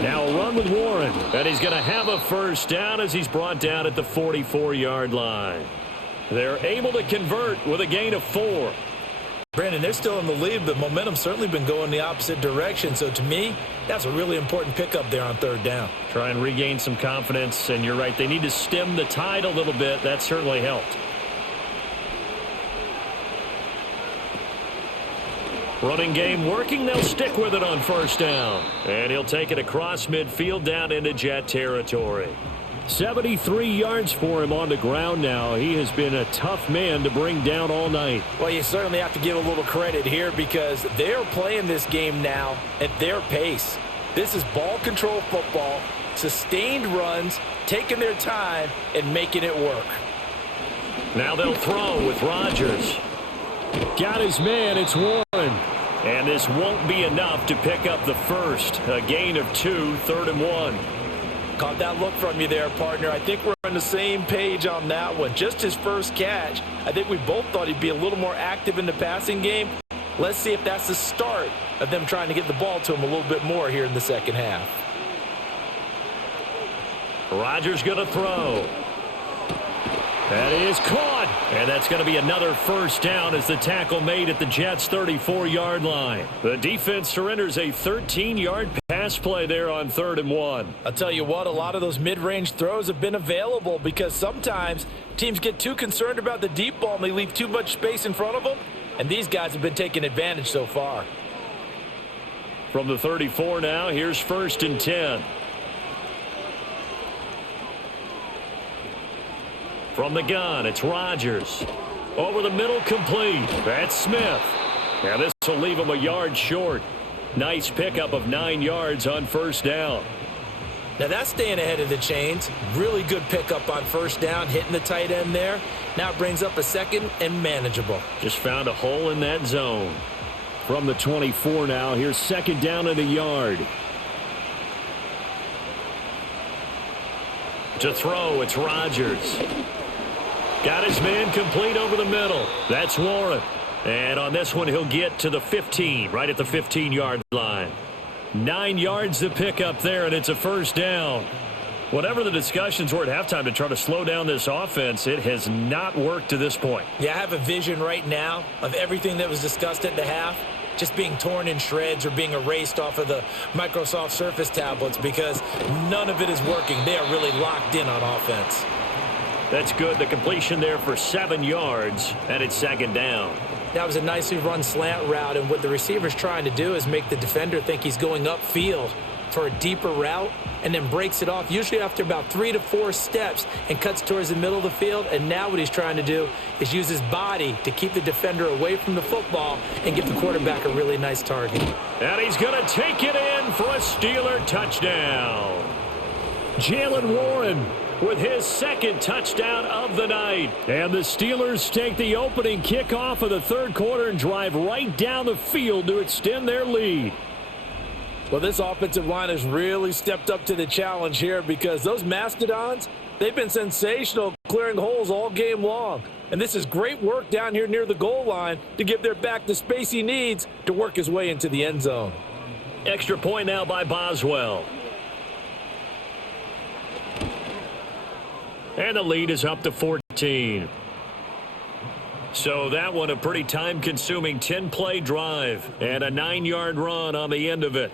Now a run with Warren, and he's going to have a first down as he's brought down at the 44-yard line. They're able to convert with a gain of 4. Brandon, they're still in the lead, but momentum's certainly been going the opposite direction. So to me, that's a really important pickup there on 3rd down. Try and regain some confidence, and you're right, they need to stem the tide a little bit. That certainly helped. Running game working. They'll stick with it on 1st down. And he'll take it across midfield down into Jet territory. 73 yards for him on the ground now. He has been a tough man to bring down all night. Well, you certainly have to give a little credit here because they're playing this game now at their pace. This is ball control football, sustained runs, taking their time, and making it work. Now they'll throw with Rodgers. Got his man. It's Warren. And this won't be enough to pick up the first. A gain of 2, 3rd and 1. Caught that look from you there, partner. I think we're on the same page on that one. Just his first catch. I think we both thought he'd be a little more active in the passing game. Let's see if that's the start of them trying to get the ball to him a little bit more here in the second half. Rodgers going to throw. That is caught. And that's going to be another first down as the tackle made at the Jets' 34-yard line. The defense surrenders a 13-yard pass play there on 3rd and 1. I'll tell you what, a lot of those mid-range throws have been available because sometimes teams get too concerned about the deep ball and they leave too much space in front of them. And these guys have been taking advantage so far. From the 34 now, here's 1st and 10. From the gun, it's Rodgers. Over the middle, complete. That's Smith. Now this will leave him a yard short. Nice pickup of 9 yards on 1st down. Now that's staying ahead of the chains. Really good pickup on 1st down, hitting the tight end there. Now it brings up a 2nd and manageable. Just found a hole in that zone. From the 24 now, here's 2nd down and a yard. To throw, it's Rodgers. Got his man complete over the middle. That's Warren. And on this one, he'll get to the 15, right at the 15-yard line. 9 yards to pick up there, and it's a 1st down. Whatever the discussions were at halftime to try to slow down this offense, it has not worked to this point. Yeah, I have a vision right now of everything that was discussed at the half just being torn in shreds or being erased off of the Microsoft Surface tablets because none of it is working. They are really locked in on offense. That's good. The completion there for 7 yards, and it's 2nd down. That was a nicely run slant route, and what the receiver's trying to do is make the defender think he's going upfield for a deeper route and then breaks it off, usually after about 3 to 4 steps, and cuts towards the middle of the field. And now what he's trying to do is use his body to keep the defender away from the football and give the quarterback a really nice target. And he's going to take it in for a Steeler touchdown. Jalen Warren with his 2nd touchdown of the night. And the Steelers take the opening kickoff of the 3rd quarter and drive right down the field to extend their lead. Well, this offensive line has really stepped up to the challenge here because those Mastodons, they've been sensational clearing holes all game long. And this is great work down here near the goal line to give their back the space he needs to work his way into the end zone. Extra point now by Boswell. And the lead is up to 14. So that one a pretty time-consuming 10-play drive and a 9-yard run on the end of it.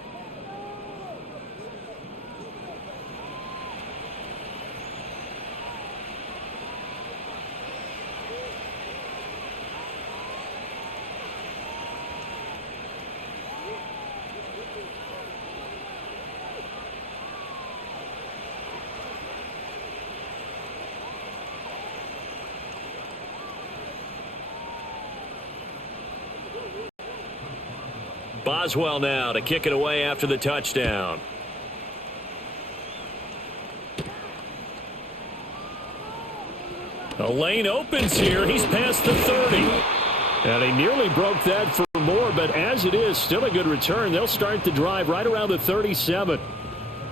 Boswell now to kick it away after the touchdown. The lane opens here. He's past the 30. And he nearly broke that for more, but as it is, still a good return. They'll start the drive right around the 37.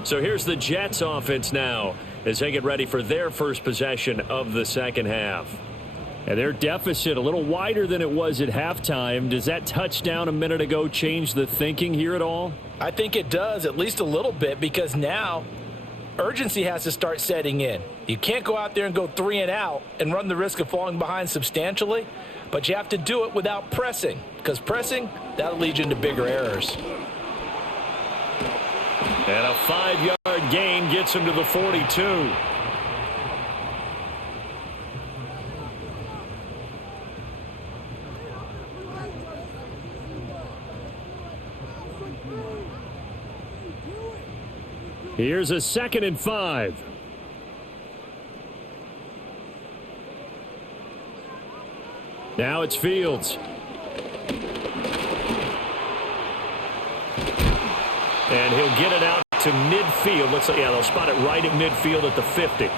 So here's the Jets offense now as they get ready for their first possession of the 2nd half. And their deficit a little wider than it was at halftime. Does that touchdown a minute ago change the thinking here at all? I think it does, at least a little bit, because now urgency has to start setting in. You can't go out there and go 3 and out and run the risk of falling behind substantially, but you have to do it without pressing, because pressing, that'll lead you into bigger errors. And a 5-yard gain gets him to the 42. Here's a 2nd and 5. Now it's Fields. And he'll get it out to midfield. Looks like, yeah, they'll spot it right at midfield at the 50.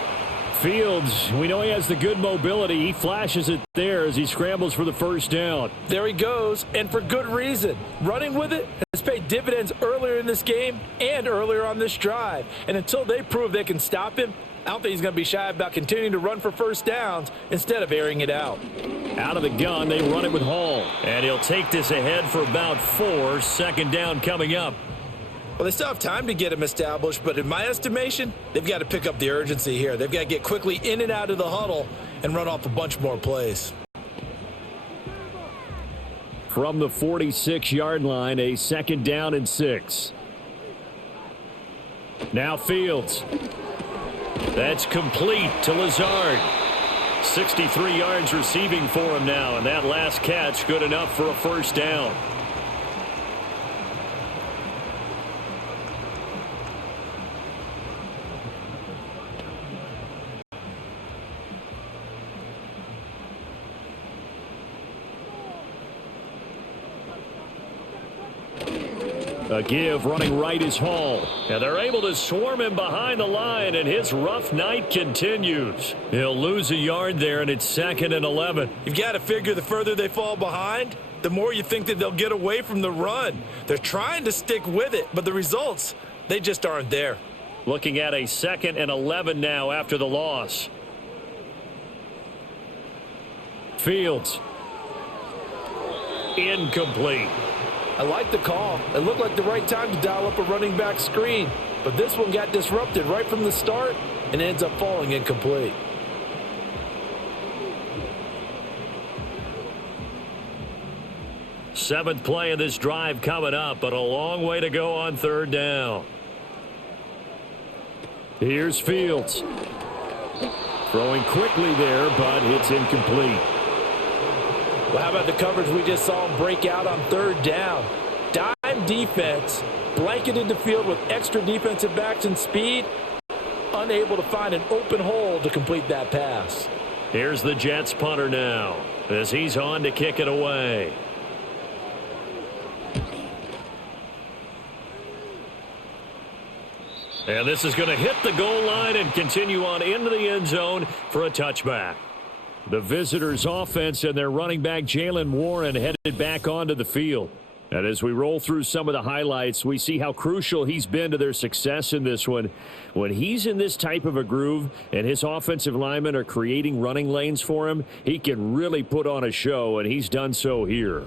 Fields, we know he has the good mobility. He flashes it there as he scrambles for the 1st down. There he goes, and for good reason. Running with it has paid dividends earlier in this game and earlier on this drive. And until they prove they can stop him, I don't think he's going to be shy about continuing to run for 1st downs instead of airing it out. Out of the gun, they run it with Hall. And he'll take this ahead for about 4. 2nd down coming up. Well, they still have time to get him established, but in my estimation, they've got to pick up the urgency here. They've got to get quickly in and out of the huddle and run off a bunch more plays. From the 46-yard line, a 2nd down and 6. Now Fields. That's complete to Lazard. 63 yards receiving for him now, and that last catch good enough for a 1st down. A give running right is Hall. And they're able to swarm him behind the line, and his rough night continues. He'll lose a yard there, and it's 2nd and 11. You've got to figure the further they fall behind, the more you think that they'll get away from the run. They're trying to stick with it, but the results, they just aren't there. Looking at a 2nd and 11 now after the loss. Fields. Incomplete. I like the call. It looked like the right time to dial up a running back screen, but this one got disrupted right from the start and ends up falling incomplete. Seventh play of this drive coming up, but a long way to go on 3rd down. Here's Fields. Throwing quickly there, but it's incomplete. Well, how about the coverage we just saw him break out on 3rd down? Dime defense, blanketed the field with extra defensive backs and speed, unable to find an open hole to complete that pass. Here's the Jets punter now, as he's on to kick it away. And this is going to hit the goal line and continue on into the end zone for a touchback. The visitors' offense and their running back Jalen Warren headed back onto the field. And as we roll through some of the highlights, we see how crucial he's been to their success in this one. When he's in this type of a groove and his offensive linemen are creating running lanes for him, he can really put on a show, and he's done so here.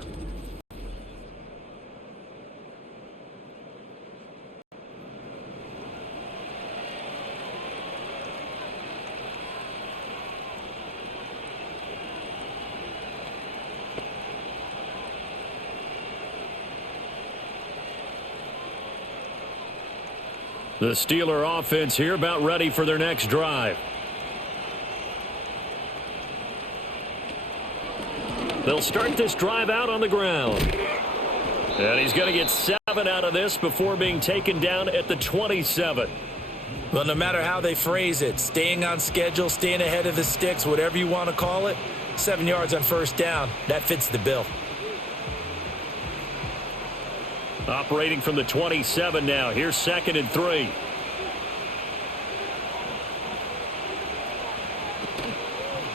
The Steeler offense here about ready for their next drive. They'll start this drive out on the ground. And he's going to get 7 out of this before being taken down at the 27. Well, no matter how they phrase it, staying on schedule, staying ahead of the sticks, whatever you want to call it, 7 yards on 1st down, that fits the bill. Operating from the 27 now. Here's 2nd and 3.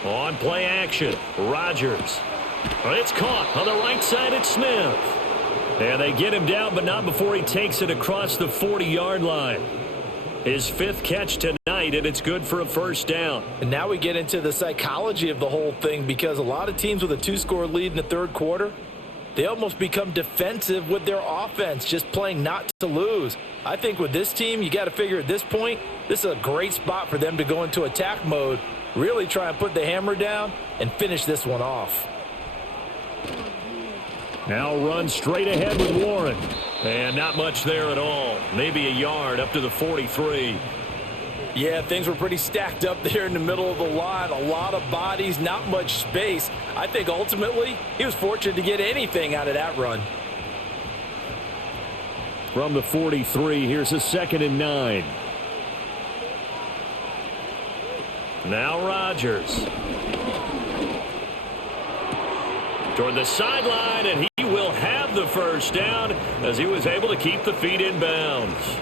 On play action, Rodgers. It's caught on the right side at Smith. And they get him down, but not before he takes it across the 40-yard line. His 5th catch tonight, and it's good for a 1st down. And now we get into the psychology of the whole thing, because a lot of teams with a 2-score lead in the 3rd quarter, they almost become defensive with their offense, just playing not to lose. I think with this team, you got to figure at this point, this is a great spot for them to go into attack mode, really try and put the hammer down and finish this one off. Now run straight ahead with Warren. And not much there at all. Maybe a yard up to the 43. Yeah, things were pretty stacked up there in the middle of the line. A lot of bodies, not much space. I think ultimately he was fortunate to get anything out of that run. From the 43, here's a 2nd and 9. Now Rodgers. Toward the sideline, and he will have the 1st down as he was able to keep the feet in bounds.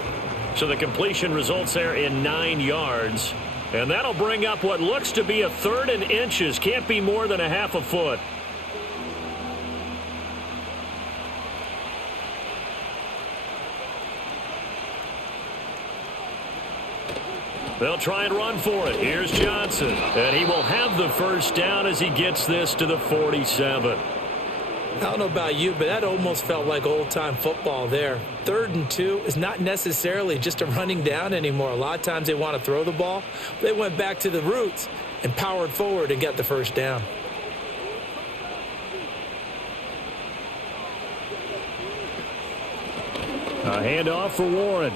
So the completion results there in 9 yards. And that'll bring up what looks to be a 3rd and inches. Can't be more than a half a foot. They'll try and run for it. Here's Johnson. And he will have the 1st down as he gets this to the 47. I don't know about you, but that almost felt like old-time football there. 3rd and 2 is not necessarily just a running down anymore. A lot of times they want to throw the ball. They went back to the roots and powered forward and got the first down. A handoff for Warren.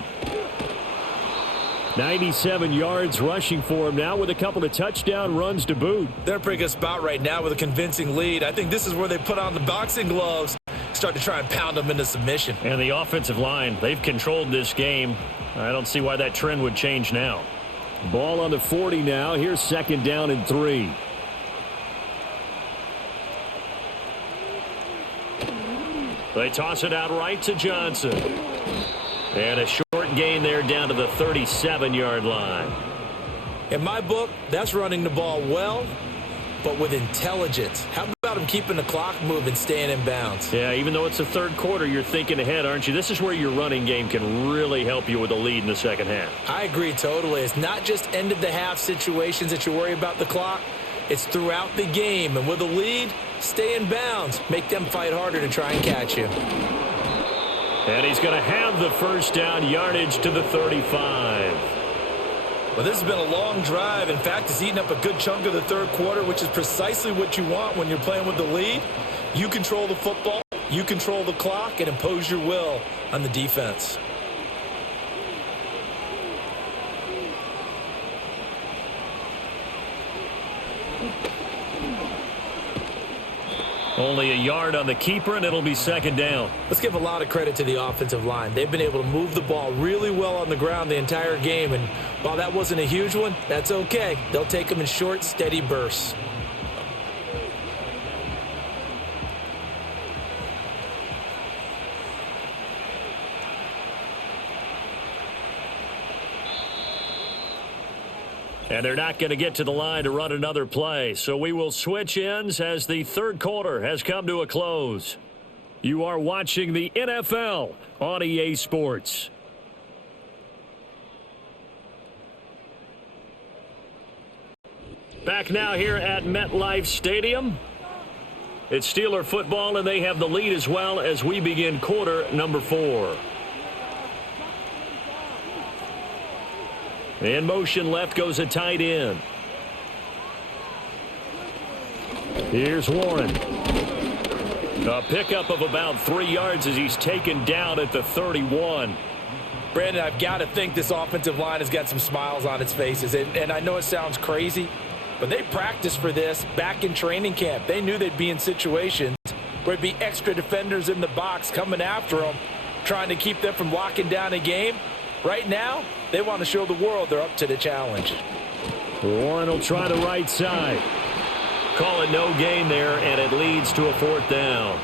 97 yards rushing for him now with a couple of touchdown runs to boot. They're in a pretty good spot right now with a convincing lead. I think this is where they put on the boxing gloves, start to try and pound them into submission. And the offensive line, they've controlled this game. I don't see why that trend would change now. Ball on the 40 now. Here's 2nd down and 3. They toss it out right to Johnson. And a short gain there down to the 37-yard line. In my book, that's running the ball well, but with intelligence. How about him keeping the clock moving, staying in bounds? Yeah, even though it's the 3rd quarter, you're thinking ahead, aren't you? This is where your running game can really help you with a lead in the second half. I agree totally. It's not just end-of-the-half situations that you worry about the clock. It's throughout the game. And with a lead, stay in bounds. Make them fight harder to try and catch you. And he's going to have the first down, yardage to the 35. Well, this has been a long drive. In fact, it's eaten up a good chunk of the 3rd quarter, which is precisely what you want when you're playing with the lead. You control the football, you control the clock, and impose your will on the defense. Only a yard on the keeper, and it'll be 2nd down. Let's give a lot of credit to the offensive line. They've been able to move the ball really well on the ground the entire game, and while that wasn't a huge one, that's okay. They'll take them in short, steady bursts. And they're not going to get to the line to run another play. So we will switch ends as the 3rd quarter has come to a close. You are watching the NFL on EA Sports. Back now here at MetLife Stadium. It's Steeler football, and they have the lead as well as we begin quarter number 4. In motion left goes a tight end. Here's Warren. A pickup of about 3 yards as he's taken down at the 31. Brandon, I've got to think this offensive line has got some smiles on its faces. And I know it sounds crazy, but they practiced for this back in training camp. They knew they'd be in situations where there'd be extra defenders in the box coming after them, trying to keep them from locking down a game. Right now, they want to show the world they're up to the challenge. Warren will try the right side. Call it no gain there, and it leads to a 4th down.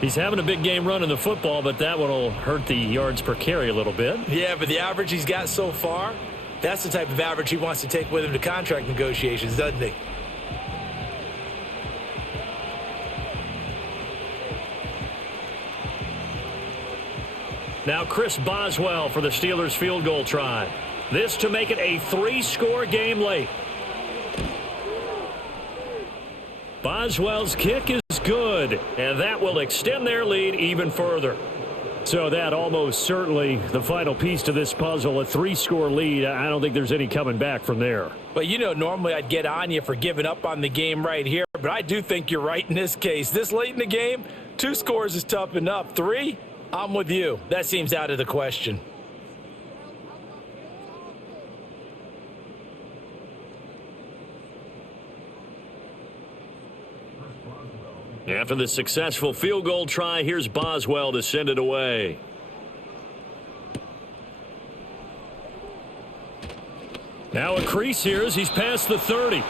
He's having a big game running the football, but that one will hurt the yards per carry a little bit. Yeah, but the average he's got so far, that's the type of average he wants to take with him to contract negotiations, doesn't he? Now Chris Boswell for the Steelers field goal try. This to make it a 3-score game late. Boswell's kick is good, and that will extend their lead even further. So that almost certainly the final piece to this puzzle, a 3-score lead. I don't think there's any coming back from there. But, you know, normally I'd get on you for giving up on the game right here, but I do think you're right in this case. This late in the game, 2 scores is tough enough. 3, I'm with you. That seems out of the question. After the successful field goal try, here's Boswell to send it away. Now a crease here as he's past the 30.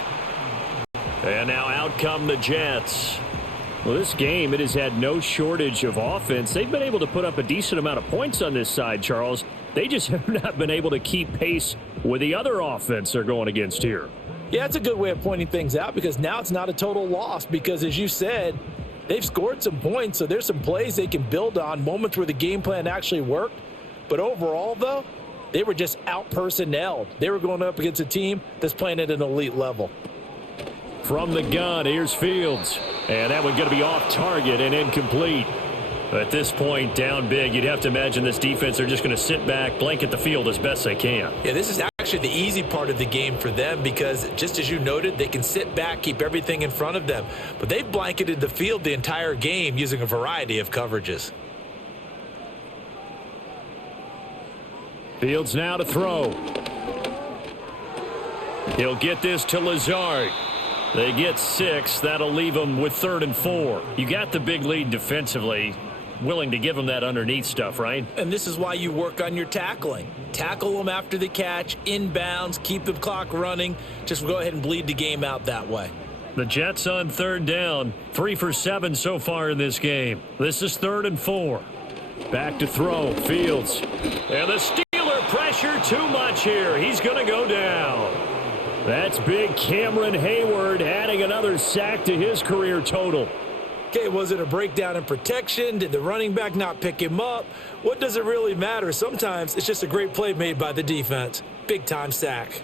And now out come the Jets. Well, this game, it has had no shortage of offense. They've been able to put up a decent amount of points on this side, Charles. They just have not been able to keep pace with the other offense they're going against here. Yeah, it's a good way of pointing things out because now it's not a total loss because, as you said, they've scored some points, so there's some plays they can build on, moments where the game plan actually worked. But overall, though, they were just out-personnelled. They were going up against a team that's playing at an elite level. From the gun, here's Fields. And that one going to be off target and incomplete. At this point, down big, you'd have to imagine this defense are just going to sit back, blanket the field as best they can. Yeah, this is actually the easy part of the game for them because, just as you noted, they can sit back, keep everything in front of them. But they've blanketed the field the entire game using a variety of coverages. Fields now to throw. He'll get this to Lazard. They get 6. That'll leave them with 3rd and 4. You got the big lead defensively. Willing to give them that underneath stuff, right? And this is why you work on your tackling. Tackle them after the catch, inbounds, keep the clock running. Just go ahead and bleed the game out that way. The Jets on 3rd down. 3 for 7 so far in this game. This is 3rd and 4. Back to throw. Fields. And the Steeler pressure too much here. He's going to go down. That's big Cameron Hayward adding another sack to his career total. Okay, was it a breakdown in protection? Did the running back not pick him up? What does it really matter? Sometimes it's just a great play made by the defense. Big-time sack.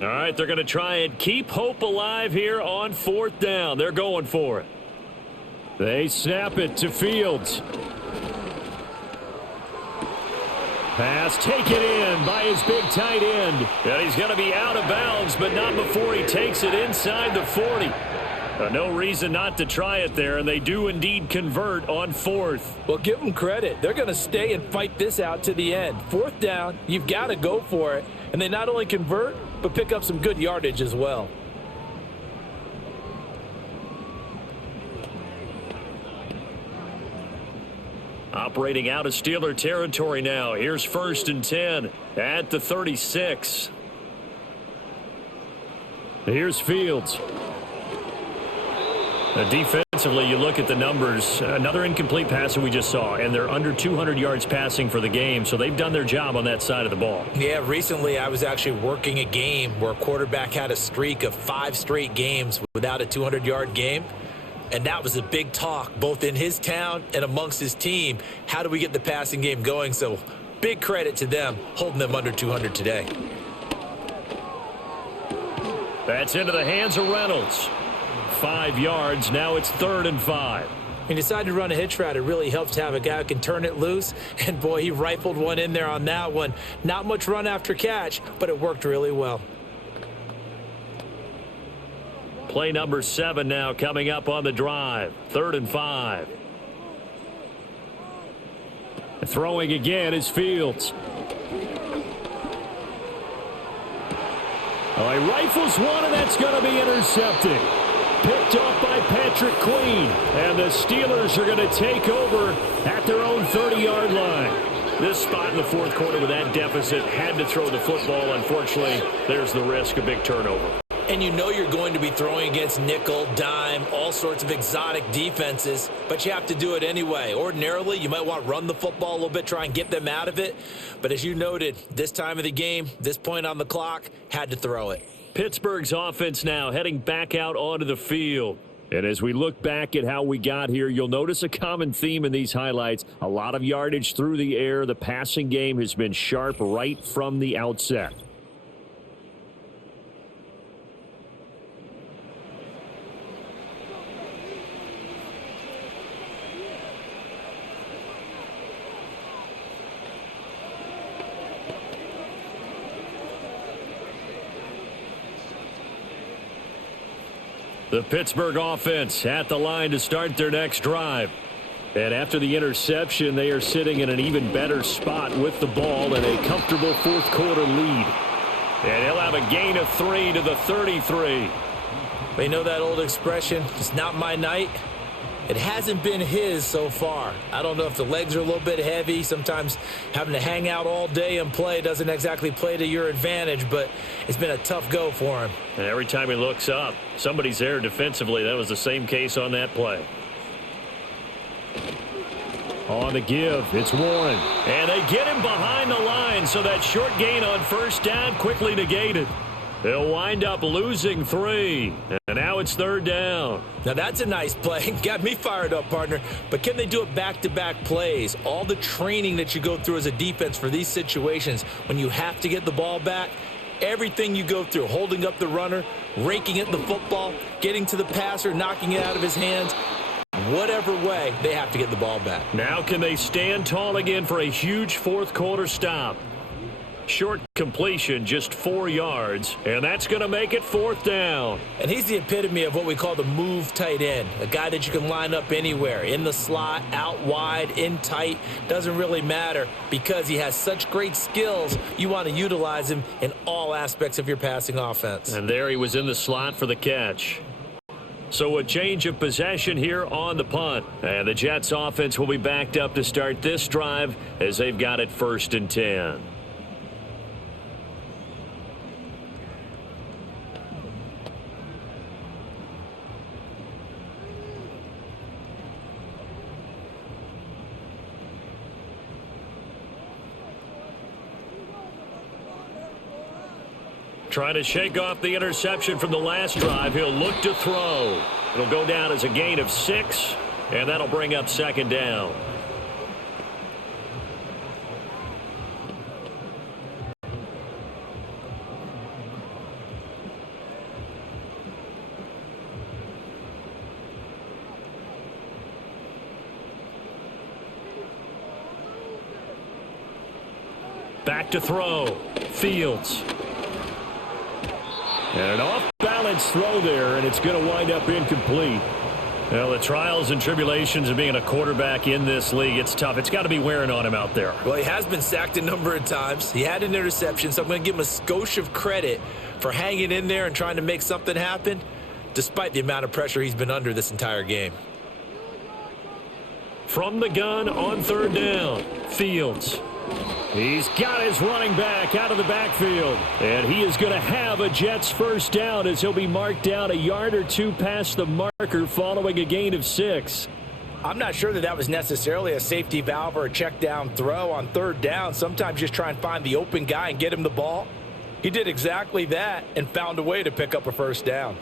All right, they're going to try and keep hope alive here on 4th down. They're going for it. They snap it to Fields. Pass taken in by his big tight end. And he's going to be out of bounds, but not before he takes it inside the 40. No reason not to try it there, and they do indeed convert on 4th. Well, give them credit. They're going to stay and fight this out to the end. 4th down, you've got to go for it. And they not only convert, but pick up some good yardage as well. Operating out of Steeler territory now. Here's 1st and 10 at the 36. Here's Fields. Defensively, you look at the numbers. Another incomplete pass that we just saw, and they're under 200 yards passing for the game, so they've done their job on that side of the ball. Yeah, recently I was actually working a game where a quarterback had a streak of 5 straight games without a 200-yard game. And that was a big talk, both in his town and amongst his team. How do we get the passing game going? So big credit to them holding them under 200 today. That's into the hands of Reynolds. 5 yards. Now it's 3rd and 5. He decided to run a hitch route. It really helps to have a guy who can turn it loose. And, boy, he rifled one in there on that one. Not much run after catch, but it worked really well. Play number 7 now coming up on the drive. 3rd and 5. Throwing again is Fields. Oh, he rifles one, and that's going to be intercepted. Picked off by Patrick Queen. And the Steelers are going to take over at their own 30-yard line. This spot in the 4th quarter with that deficit had to throw the football. Unfortunately, there's the risk of big turnover. And you know you're going to be throwing against nickel, dime, all sorts of exotic defenses, but you have to do it anyway. Ordinarily, you might want to run the football a little bit, try and get them out of it. But as you noted, this time of the game, this point on the clock, had to throw it. Pittsburgh's offense now heading back out onto the field. And as we look back at how we got here, you'll notice a common theme in these highlights. A lot of yardage through the air. The passing game has been sharp right from the outset. The Pittsburgh offense at the line to start their next drive. And after the interception, they are sitting in an even better spot with the ball and a comfortable 4th quarter lead. And he'll have a gain of 3 to the 33. They know that old expression, it's not my night. It hasn't been his so far. I don't know if the legs are a little bit heavy. Sometimes having to hang out all day and play doesn't exactly play to your advantage, but it's been a tough go for him. And every time he looks up, somebody's there defensively. That was the same case on that play. On the give, it's Warren. And they get him behind the line, so that short gain on 1st down quickly negated. They'll wind up losing 3, and now it's 3rd down. Now that's a nice play. Got me fired up, partner. But can they do it back-to-back plays? All the training that you go through as a defense for these situations, when you have to get the ball back, everything you go through, holding up the runner, raking at the football, getting to the passer, knocking it out of his hands, whatever way, they have to get the ball back. Now can they stand tall again for a huge fourth-quarter stop? Short completion, just 4 yards, and that's going to make it 4th down. And he's the epitome of what we call the move tight end, a guy that you can line up anywhere, in the slot, out wide, in tight, doesn't really matter because he has such great skills. You want to utilize him in all aspects of your passing offense. And there he was in the slot for the catch. So a change of possession here on the punt. And the Jets offense will be backed up to start this drive as they've got it 1st and 10. Trying to shake off the interception from the last drive. He'll look to throw. It'll go down as a gain of 6, and that'll bring up 2nd down. Back to throw. Fields. And an off-balance throw there, and it's going to wind up incomplete. Well, the trials and tribulations of being a quarterback in this league, it's tough. It's got to be wearing on him out there. Well, he has been sacked a number of times. He had an interception, so I'm going to give him a skosh of credit for hanging in there and trying to make something happen, despite the amount of pressure he's been under this entire game. From the gun on 3rd down, Fields. He's got his running back out of the backfield. And he is going to have a Jets 1st down as he'll be marked down a yard or 2 past the marker following a gain of 6. I'm not sure that was necessarily a safety valve or a check down throw on 3rd down. Sometimes just try and find the open guy and get him the ball. He did exactly that and found a way to pick up a 1st down.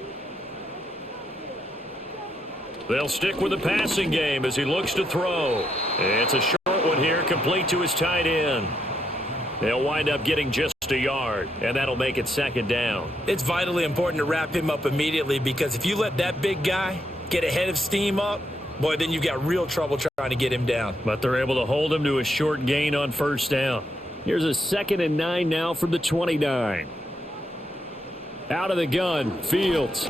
They'll stick with the passing game as he looks to throw. It's a short one here, complete to his tight end. They'll wind up getting just a yard, and that'll make it 2nd down. It's vitally important to wrap him up immediately because if you let that big guy get ahead of steam up, boy, then you've got real trouble trying to get him down. But they're able to hold him to a short gain on 1st down. Here's a 2nd and 9 now from the 29. Out of the gun, Fields.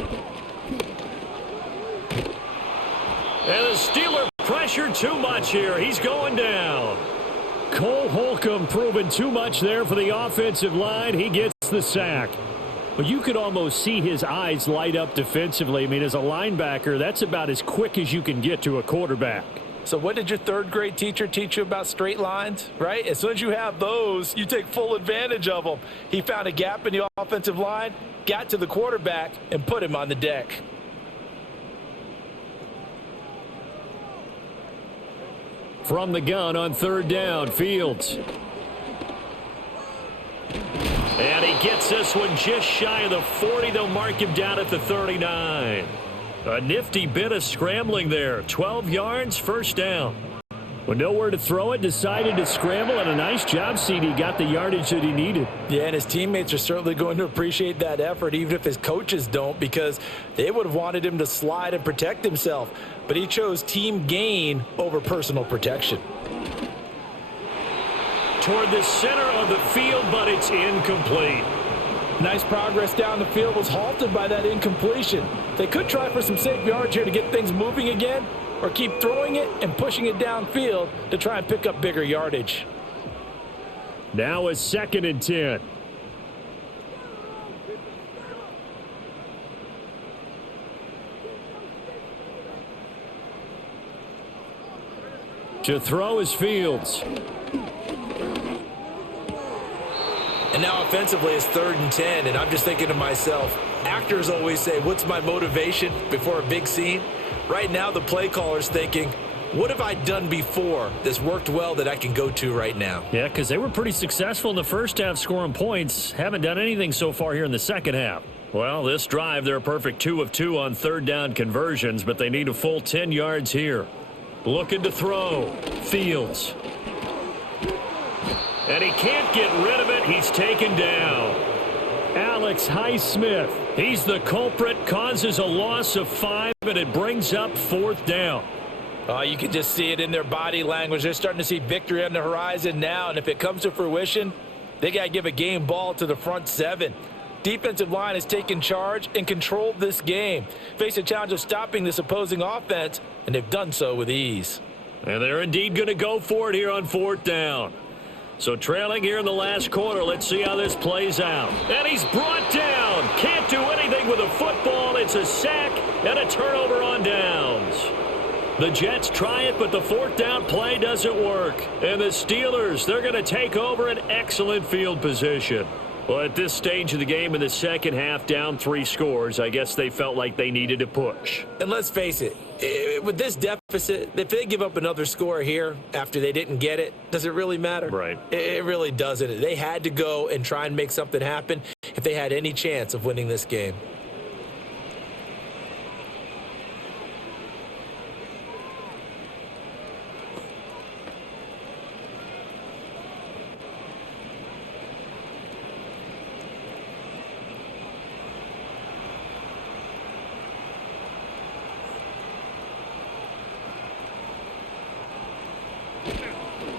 And the Steeler pressure too much here. He's going down. Cole Holcomb proving too much there for the offensive line. He gets the sack. But you could almost see his eyes light up defensively. I mean, as a linebacker, that's about as quick as you can get to a quarterback. So what did your 3rd grade teacher teach you about straight lines, right? As soon as you have those, you take full advantage of them. He found a gap in the offensive line, got to the quarterback, and put him on the deck. From the gun on 3rd down, Fields. And he gets this one just shy of the 40. They'll mark him down at the 39. A nifty bit of scrambling there. 12 yards, 1st down. With nowhere to throw it, decided to scramble, and a nice job, CD. Got the yardage that he needed. Yeah, and his teammates are certainly going to appreciate that effort, even if his coaches don't, because they would have wanted him to slide and protect himself. But he chose team gain over personal protection. Toward the center of the field, but it's incomplete. Nice progress down the field was halted by that incompletion. They could try for some safe yards here to get things moving again, or keep throwing it and pushing it downfield to try and pick up bigger yardage. Now a 2nd and 10. To throw is Fields. And now offensively it's 3rd and 10, and I'm just thinking to myself, actors always say, what's my motivation before a big scene? Right now the play caller's thinking, What have I done before that's worked well that I can go to right now? Yeah, because they were pretty successful in the first half scoring points. Haven't done anything so far here in the second half. Well, this drive, they're a perfect 2 of 2 on third down conversions, but they need a full 10 yards here. Looking to throw. Fields. And he can't get rid of it. He's taken down. Alex Highsmith. He's the culprit, causes a loss of 5, and it brings up 4th down. You can just see it in their body language. They're starting to see victory on the horizon now, and if it comes to fruition, they got to give a game ball to the front 7. Defensive line has taken charge and controlled this game. Face a challenge of stopping this opposing offense, and they've done so with ease. And they're indeed going to go for it here on 4th down. So trailing here in the last quarter, let's see how this plays out. And he's brought down. Can't do anything with a football. It's a sack and a turnover on downs. The Jets try it, but the 4th down play doesn't work. And the Steelers, they're going to take over an excellent field position. Well, at this stage of the game in the second half, down 3 scores, I guess they felt like they needed to push. And let's face it, with this deficit, if they give up another score here after they didn't get it, does it really matter? Right. It really doesn't. They had to go and try and make something happen if they had any chance of winning this game.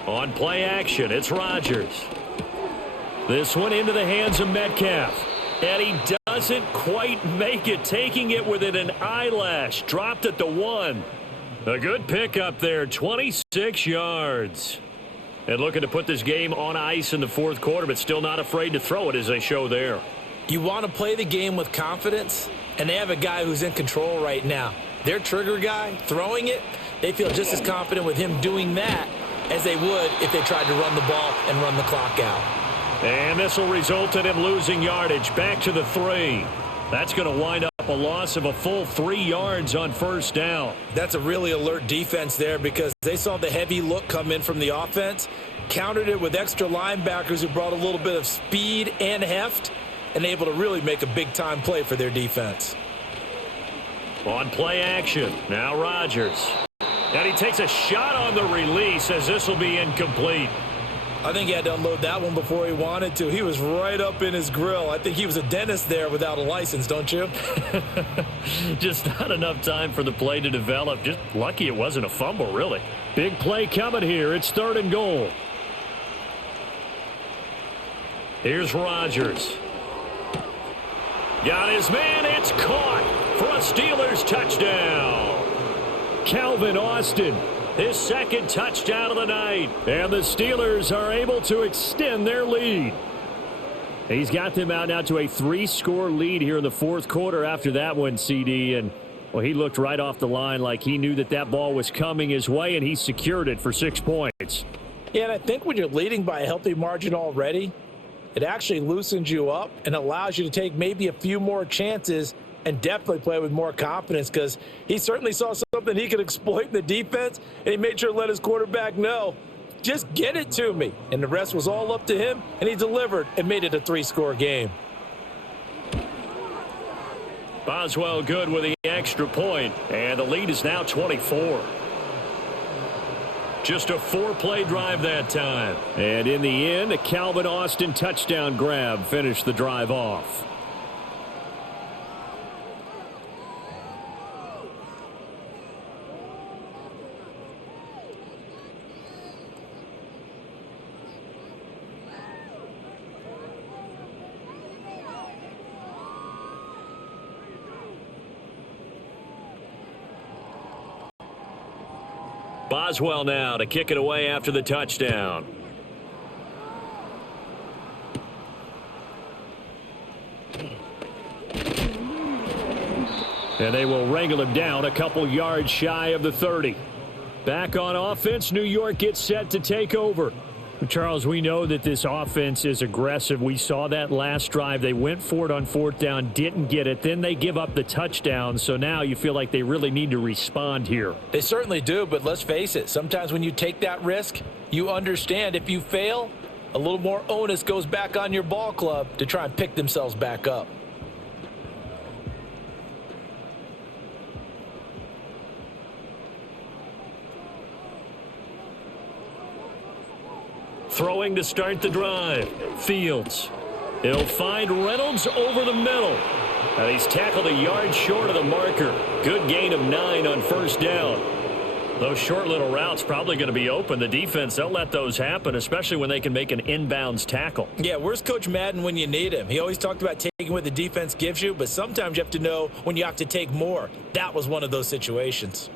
On play action, it's Rodgers. This one into the hands of Metcalf. And he doesn't quite make it, taking it within an eyelash. Dropped at the 1. A good pickup there, 26 yards. And looking to put this game on ice in the 4th quarter, but still not afraid to throw it as they show there. You want to play the game with confidence, and they have a guy who's in control right now. Their trigger guy, throwing it, they feel just as confident with him doing that as they would if they tried to run the ball and run the clock out. And this will result in him losing yardage back to the 3. That's going to wind up a loss of a full 3 yards on 1st down. That's a really alert defense there because they saw the heavy look come in from the offense, countered it with extra linebackers who brought a little bit of speed and heft, and able to really make a big-time play for their defense. On play action, now Rodgers. And he takes a shot on the release as this will be incomplete. I think he had to unload that one before he wanted to. He was right up in his grill. I think he was a dentist there without a license, don't you? Just not enough time for the play to develop. Just lucky it wasn't a fumble, really. Big play coming here. It's 3rd and goal. Here's Rodgers. Got his man. It's caught for a Steelers touchdown. Calvin Austin, his 2nd touchdown of the night. And the Steelers are able to extend their lead. He's got them out now to a 3-score lead here in the 4th quarter after that one, CD. And, well, he looked right off the line like he knew that that ball was coming his way, and he secured it for 6 points. Yeah, and I think when you're leading by a healthy margin already, it actually loosens you up and allows you to take maybe a few more chances and definitely play with more confidence because he certainly saw something he could exploit in the defense, and he made sure to let his quarterback know, just get it to me. And the rest was all up to him, and he delivered and made it a 3-score game. Boswell good with the extra point, and the lead is now 24. Just a 4-play drive that time. And in the end, a Calvin Austin touchdown grab finished the drive off. Boswell now to kick it away after the touchdown. And they will wrangle him down a couple yards shy of the 30. Back on offense, New York gets set to take over. Charles, we know that this offense is aggressive. We saw that last drive. They went for it on fourth down, didn't get it. Then they give up the touchdown. So now you feel like they really need to respond here. They certainly do, but let's face it. Sometimes when you take that risk, you understand if you fail, a little more onus goes back on your ball club to try and pick themselves back up. Throwing to start the drive. Fields. He'll find Reynolds over the middle. And he's tackled a yard short of the marker. Good gain of 9 on first down. Those short little routes probably going to be open. The defense, they'll let those happen, especially when they can make an inbounds tackle. Yeah, where's Coach Madden when you need him? He always talked about taking what the defense gives you, but sometimes you have to know when you have to take more. That was one of those situations.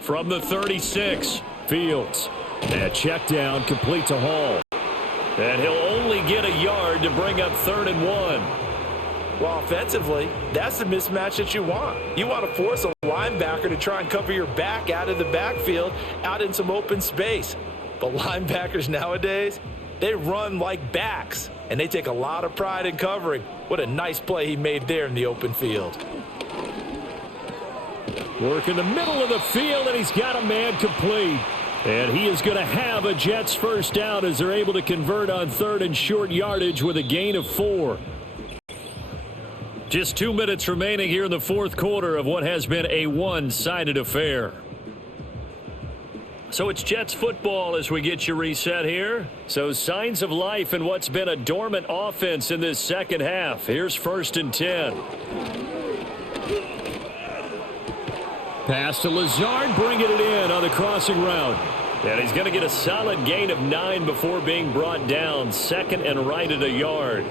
From the 36, Fields. And check down, complete to Hall. And he'll only get a yard to bring up 3rd and 1. Well, offensively, that's the mismatch that you want. You want to force a linebacker to try and cover your back out of the backfield, out in some open space. But linebackers nowadays, they run like backs, and they take a lot of pride in covering. What a nice play he made there in the open field. Work in the middle of the field, and he's got a man complete. And he is going to have a Jets first down as they're able to convert on 3rd and short yardage with a gain of 4. Just 2 minutes remaining here in the fourth quarter of what has been a one-sided affair. So it's Jets football as we get you reset here. So signs of life in what's been a dormant offense in this second half. Here's 1st and 10. Pass to Lazard, bringing it in on the crossing route. And he's going to get a solid gain of 9 before being brought down. 2nd and right at a yard.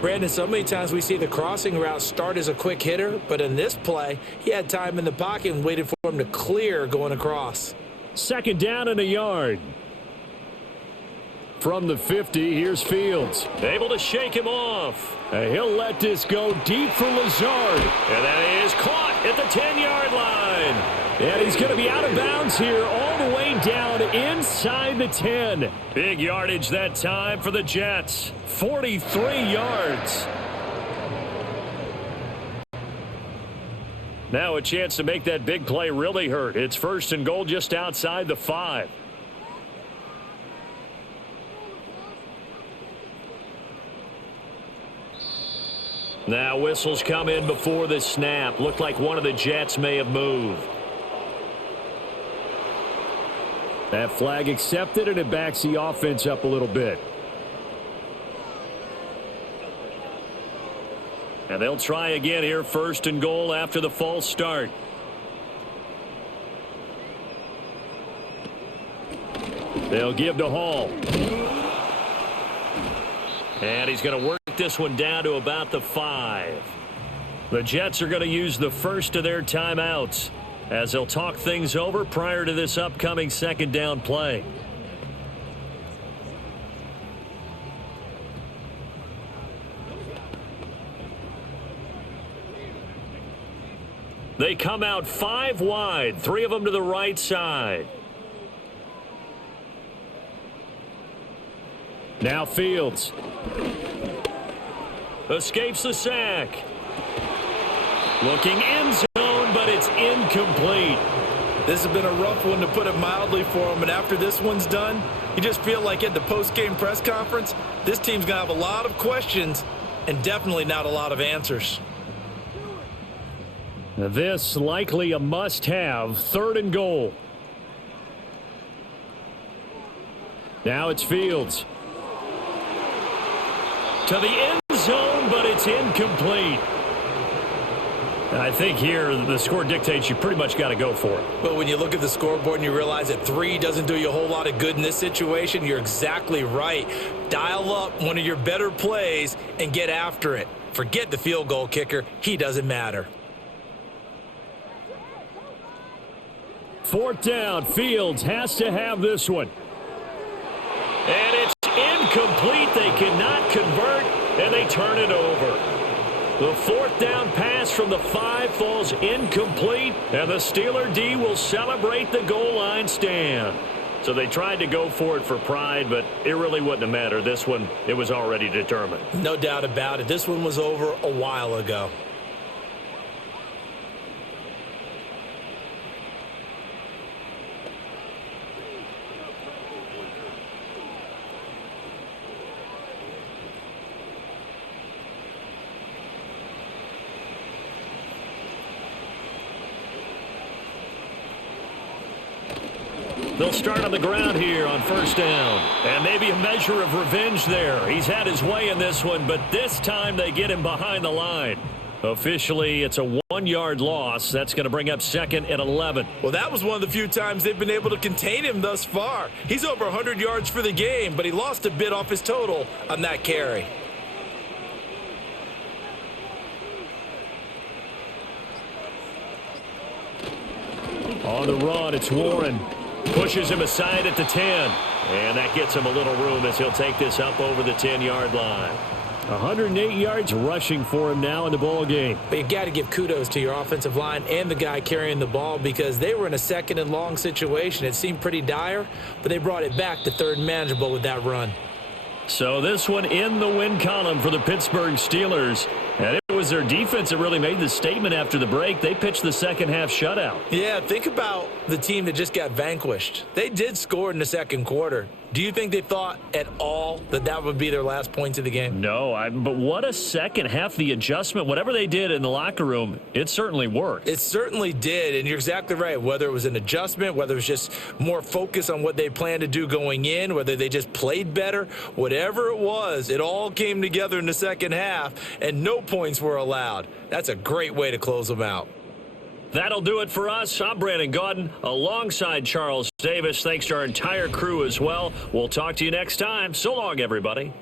Brandon, so many times we see the crossing route start as a quick hitter, but in this play, he had time in the pocket and waited for him to clear going across. 2nd down and a yard. From the 50, here's Fields. Able to shake him off. And he'll let this go deep for Lazard. And that is caught at the 10-yard line. And he's going to be out of bounds here all the way down inside the 10. Big yardage that time for the Jets. 43 yards. Now a chance to make that big play really hurt. It's 1st and goal just outside the 5. Now whistles come in before the snap. Looked like one of the Jets may have moved. That flag accepted, and it backs the offense up a little bit. And they'll try again here, 1st and goal after the false start. They'll give to Hall. And he's going to work this one down to about the 5. The Jets are going to use the first of their timeouts as they'll talk things over prior to this upcoming 2nd down play. They come out 5 wide, 3 of them to the right side. Now Fields. Escapes the sack. Looking end zone, but it's incomplete. This has been a rough one, to put it mildly, for him. And after this one's done, you just feel like at the post-game press conference, this team's going to have a lot of questions and definitely not a lot of answers. This likely a must-have, 3rd and goal. Now it's Fields. To the end zone, but it's incomplete. I think here the score dictates you pretty much got to go for it. But when you look at the scoreboard and you realize that 3 doesn't do you a whole lot of good in this situation, you're exactly right. Dial up one of your better plays and get after it. Forget the field goal kicker. He doesn't matter. 4th down. Fields has to have this one. And it's incomplete. They cannot convert, and they turn it over. The 4th down pass from the 5 falls incomplete, and the Steeler D will celebrate the goal line stand. So they tried to go for it for pride, but it really wouldn't have mattered. This one, it was already determined. No doubt about it. This one was over a while ago. They'll start on the ground here on first down. And maybe a measure of revenge there. He's had his way in this one, but this time they get him behind the line. Officially, it's a 1-yard loss. That's going to bring up 2nd and 11. Well, that was one of the few times they've been able to contain him thus far. He's over 100 yards for the game, but he lost a bit off his total on that carry. On the run, it's Warren. Pushes him aside at the 10. And that gets him a little room as he'll take this up over the 10-yard line. 108 yards rushing for him now in the ball game. But you got to give kudos to your offensive line and the guy carrying the ball because they were in a 2nd and long situation. It seemed pretty dire, but they brought it back to 3rd and manageable with that run. So this one in the win column for the Pittsburgh Steelers. And it was their defense that really made the statement after the break. They pitched the second-half shutout. Yeah, think about the team that just got vanquished. They did score in the 2nd quarter. Do you think they thought at all that that would be their last points of the game? No, but what a second half. The adjustment, whatever they did in the locker room, it certainly worked. It certainly did, and you're exactly right. Whether it was an adjustment, whether it was just more focus on what they planned to do going in, whether they just played better, whatever it was, it all came together in the 2nd half, and no points were allowed. That's a great way to close them out. That'll do it for us. I'm Brandon Gaudin alongside Charles Davis. Thanks to our entire crew as well. We'll talk to you next time. So long, everybody.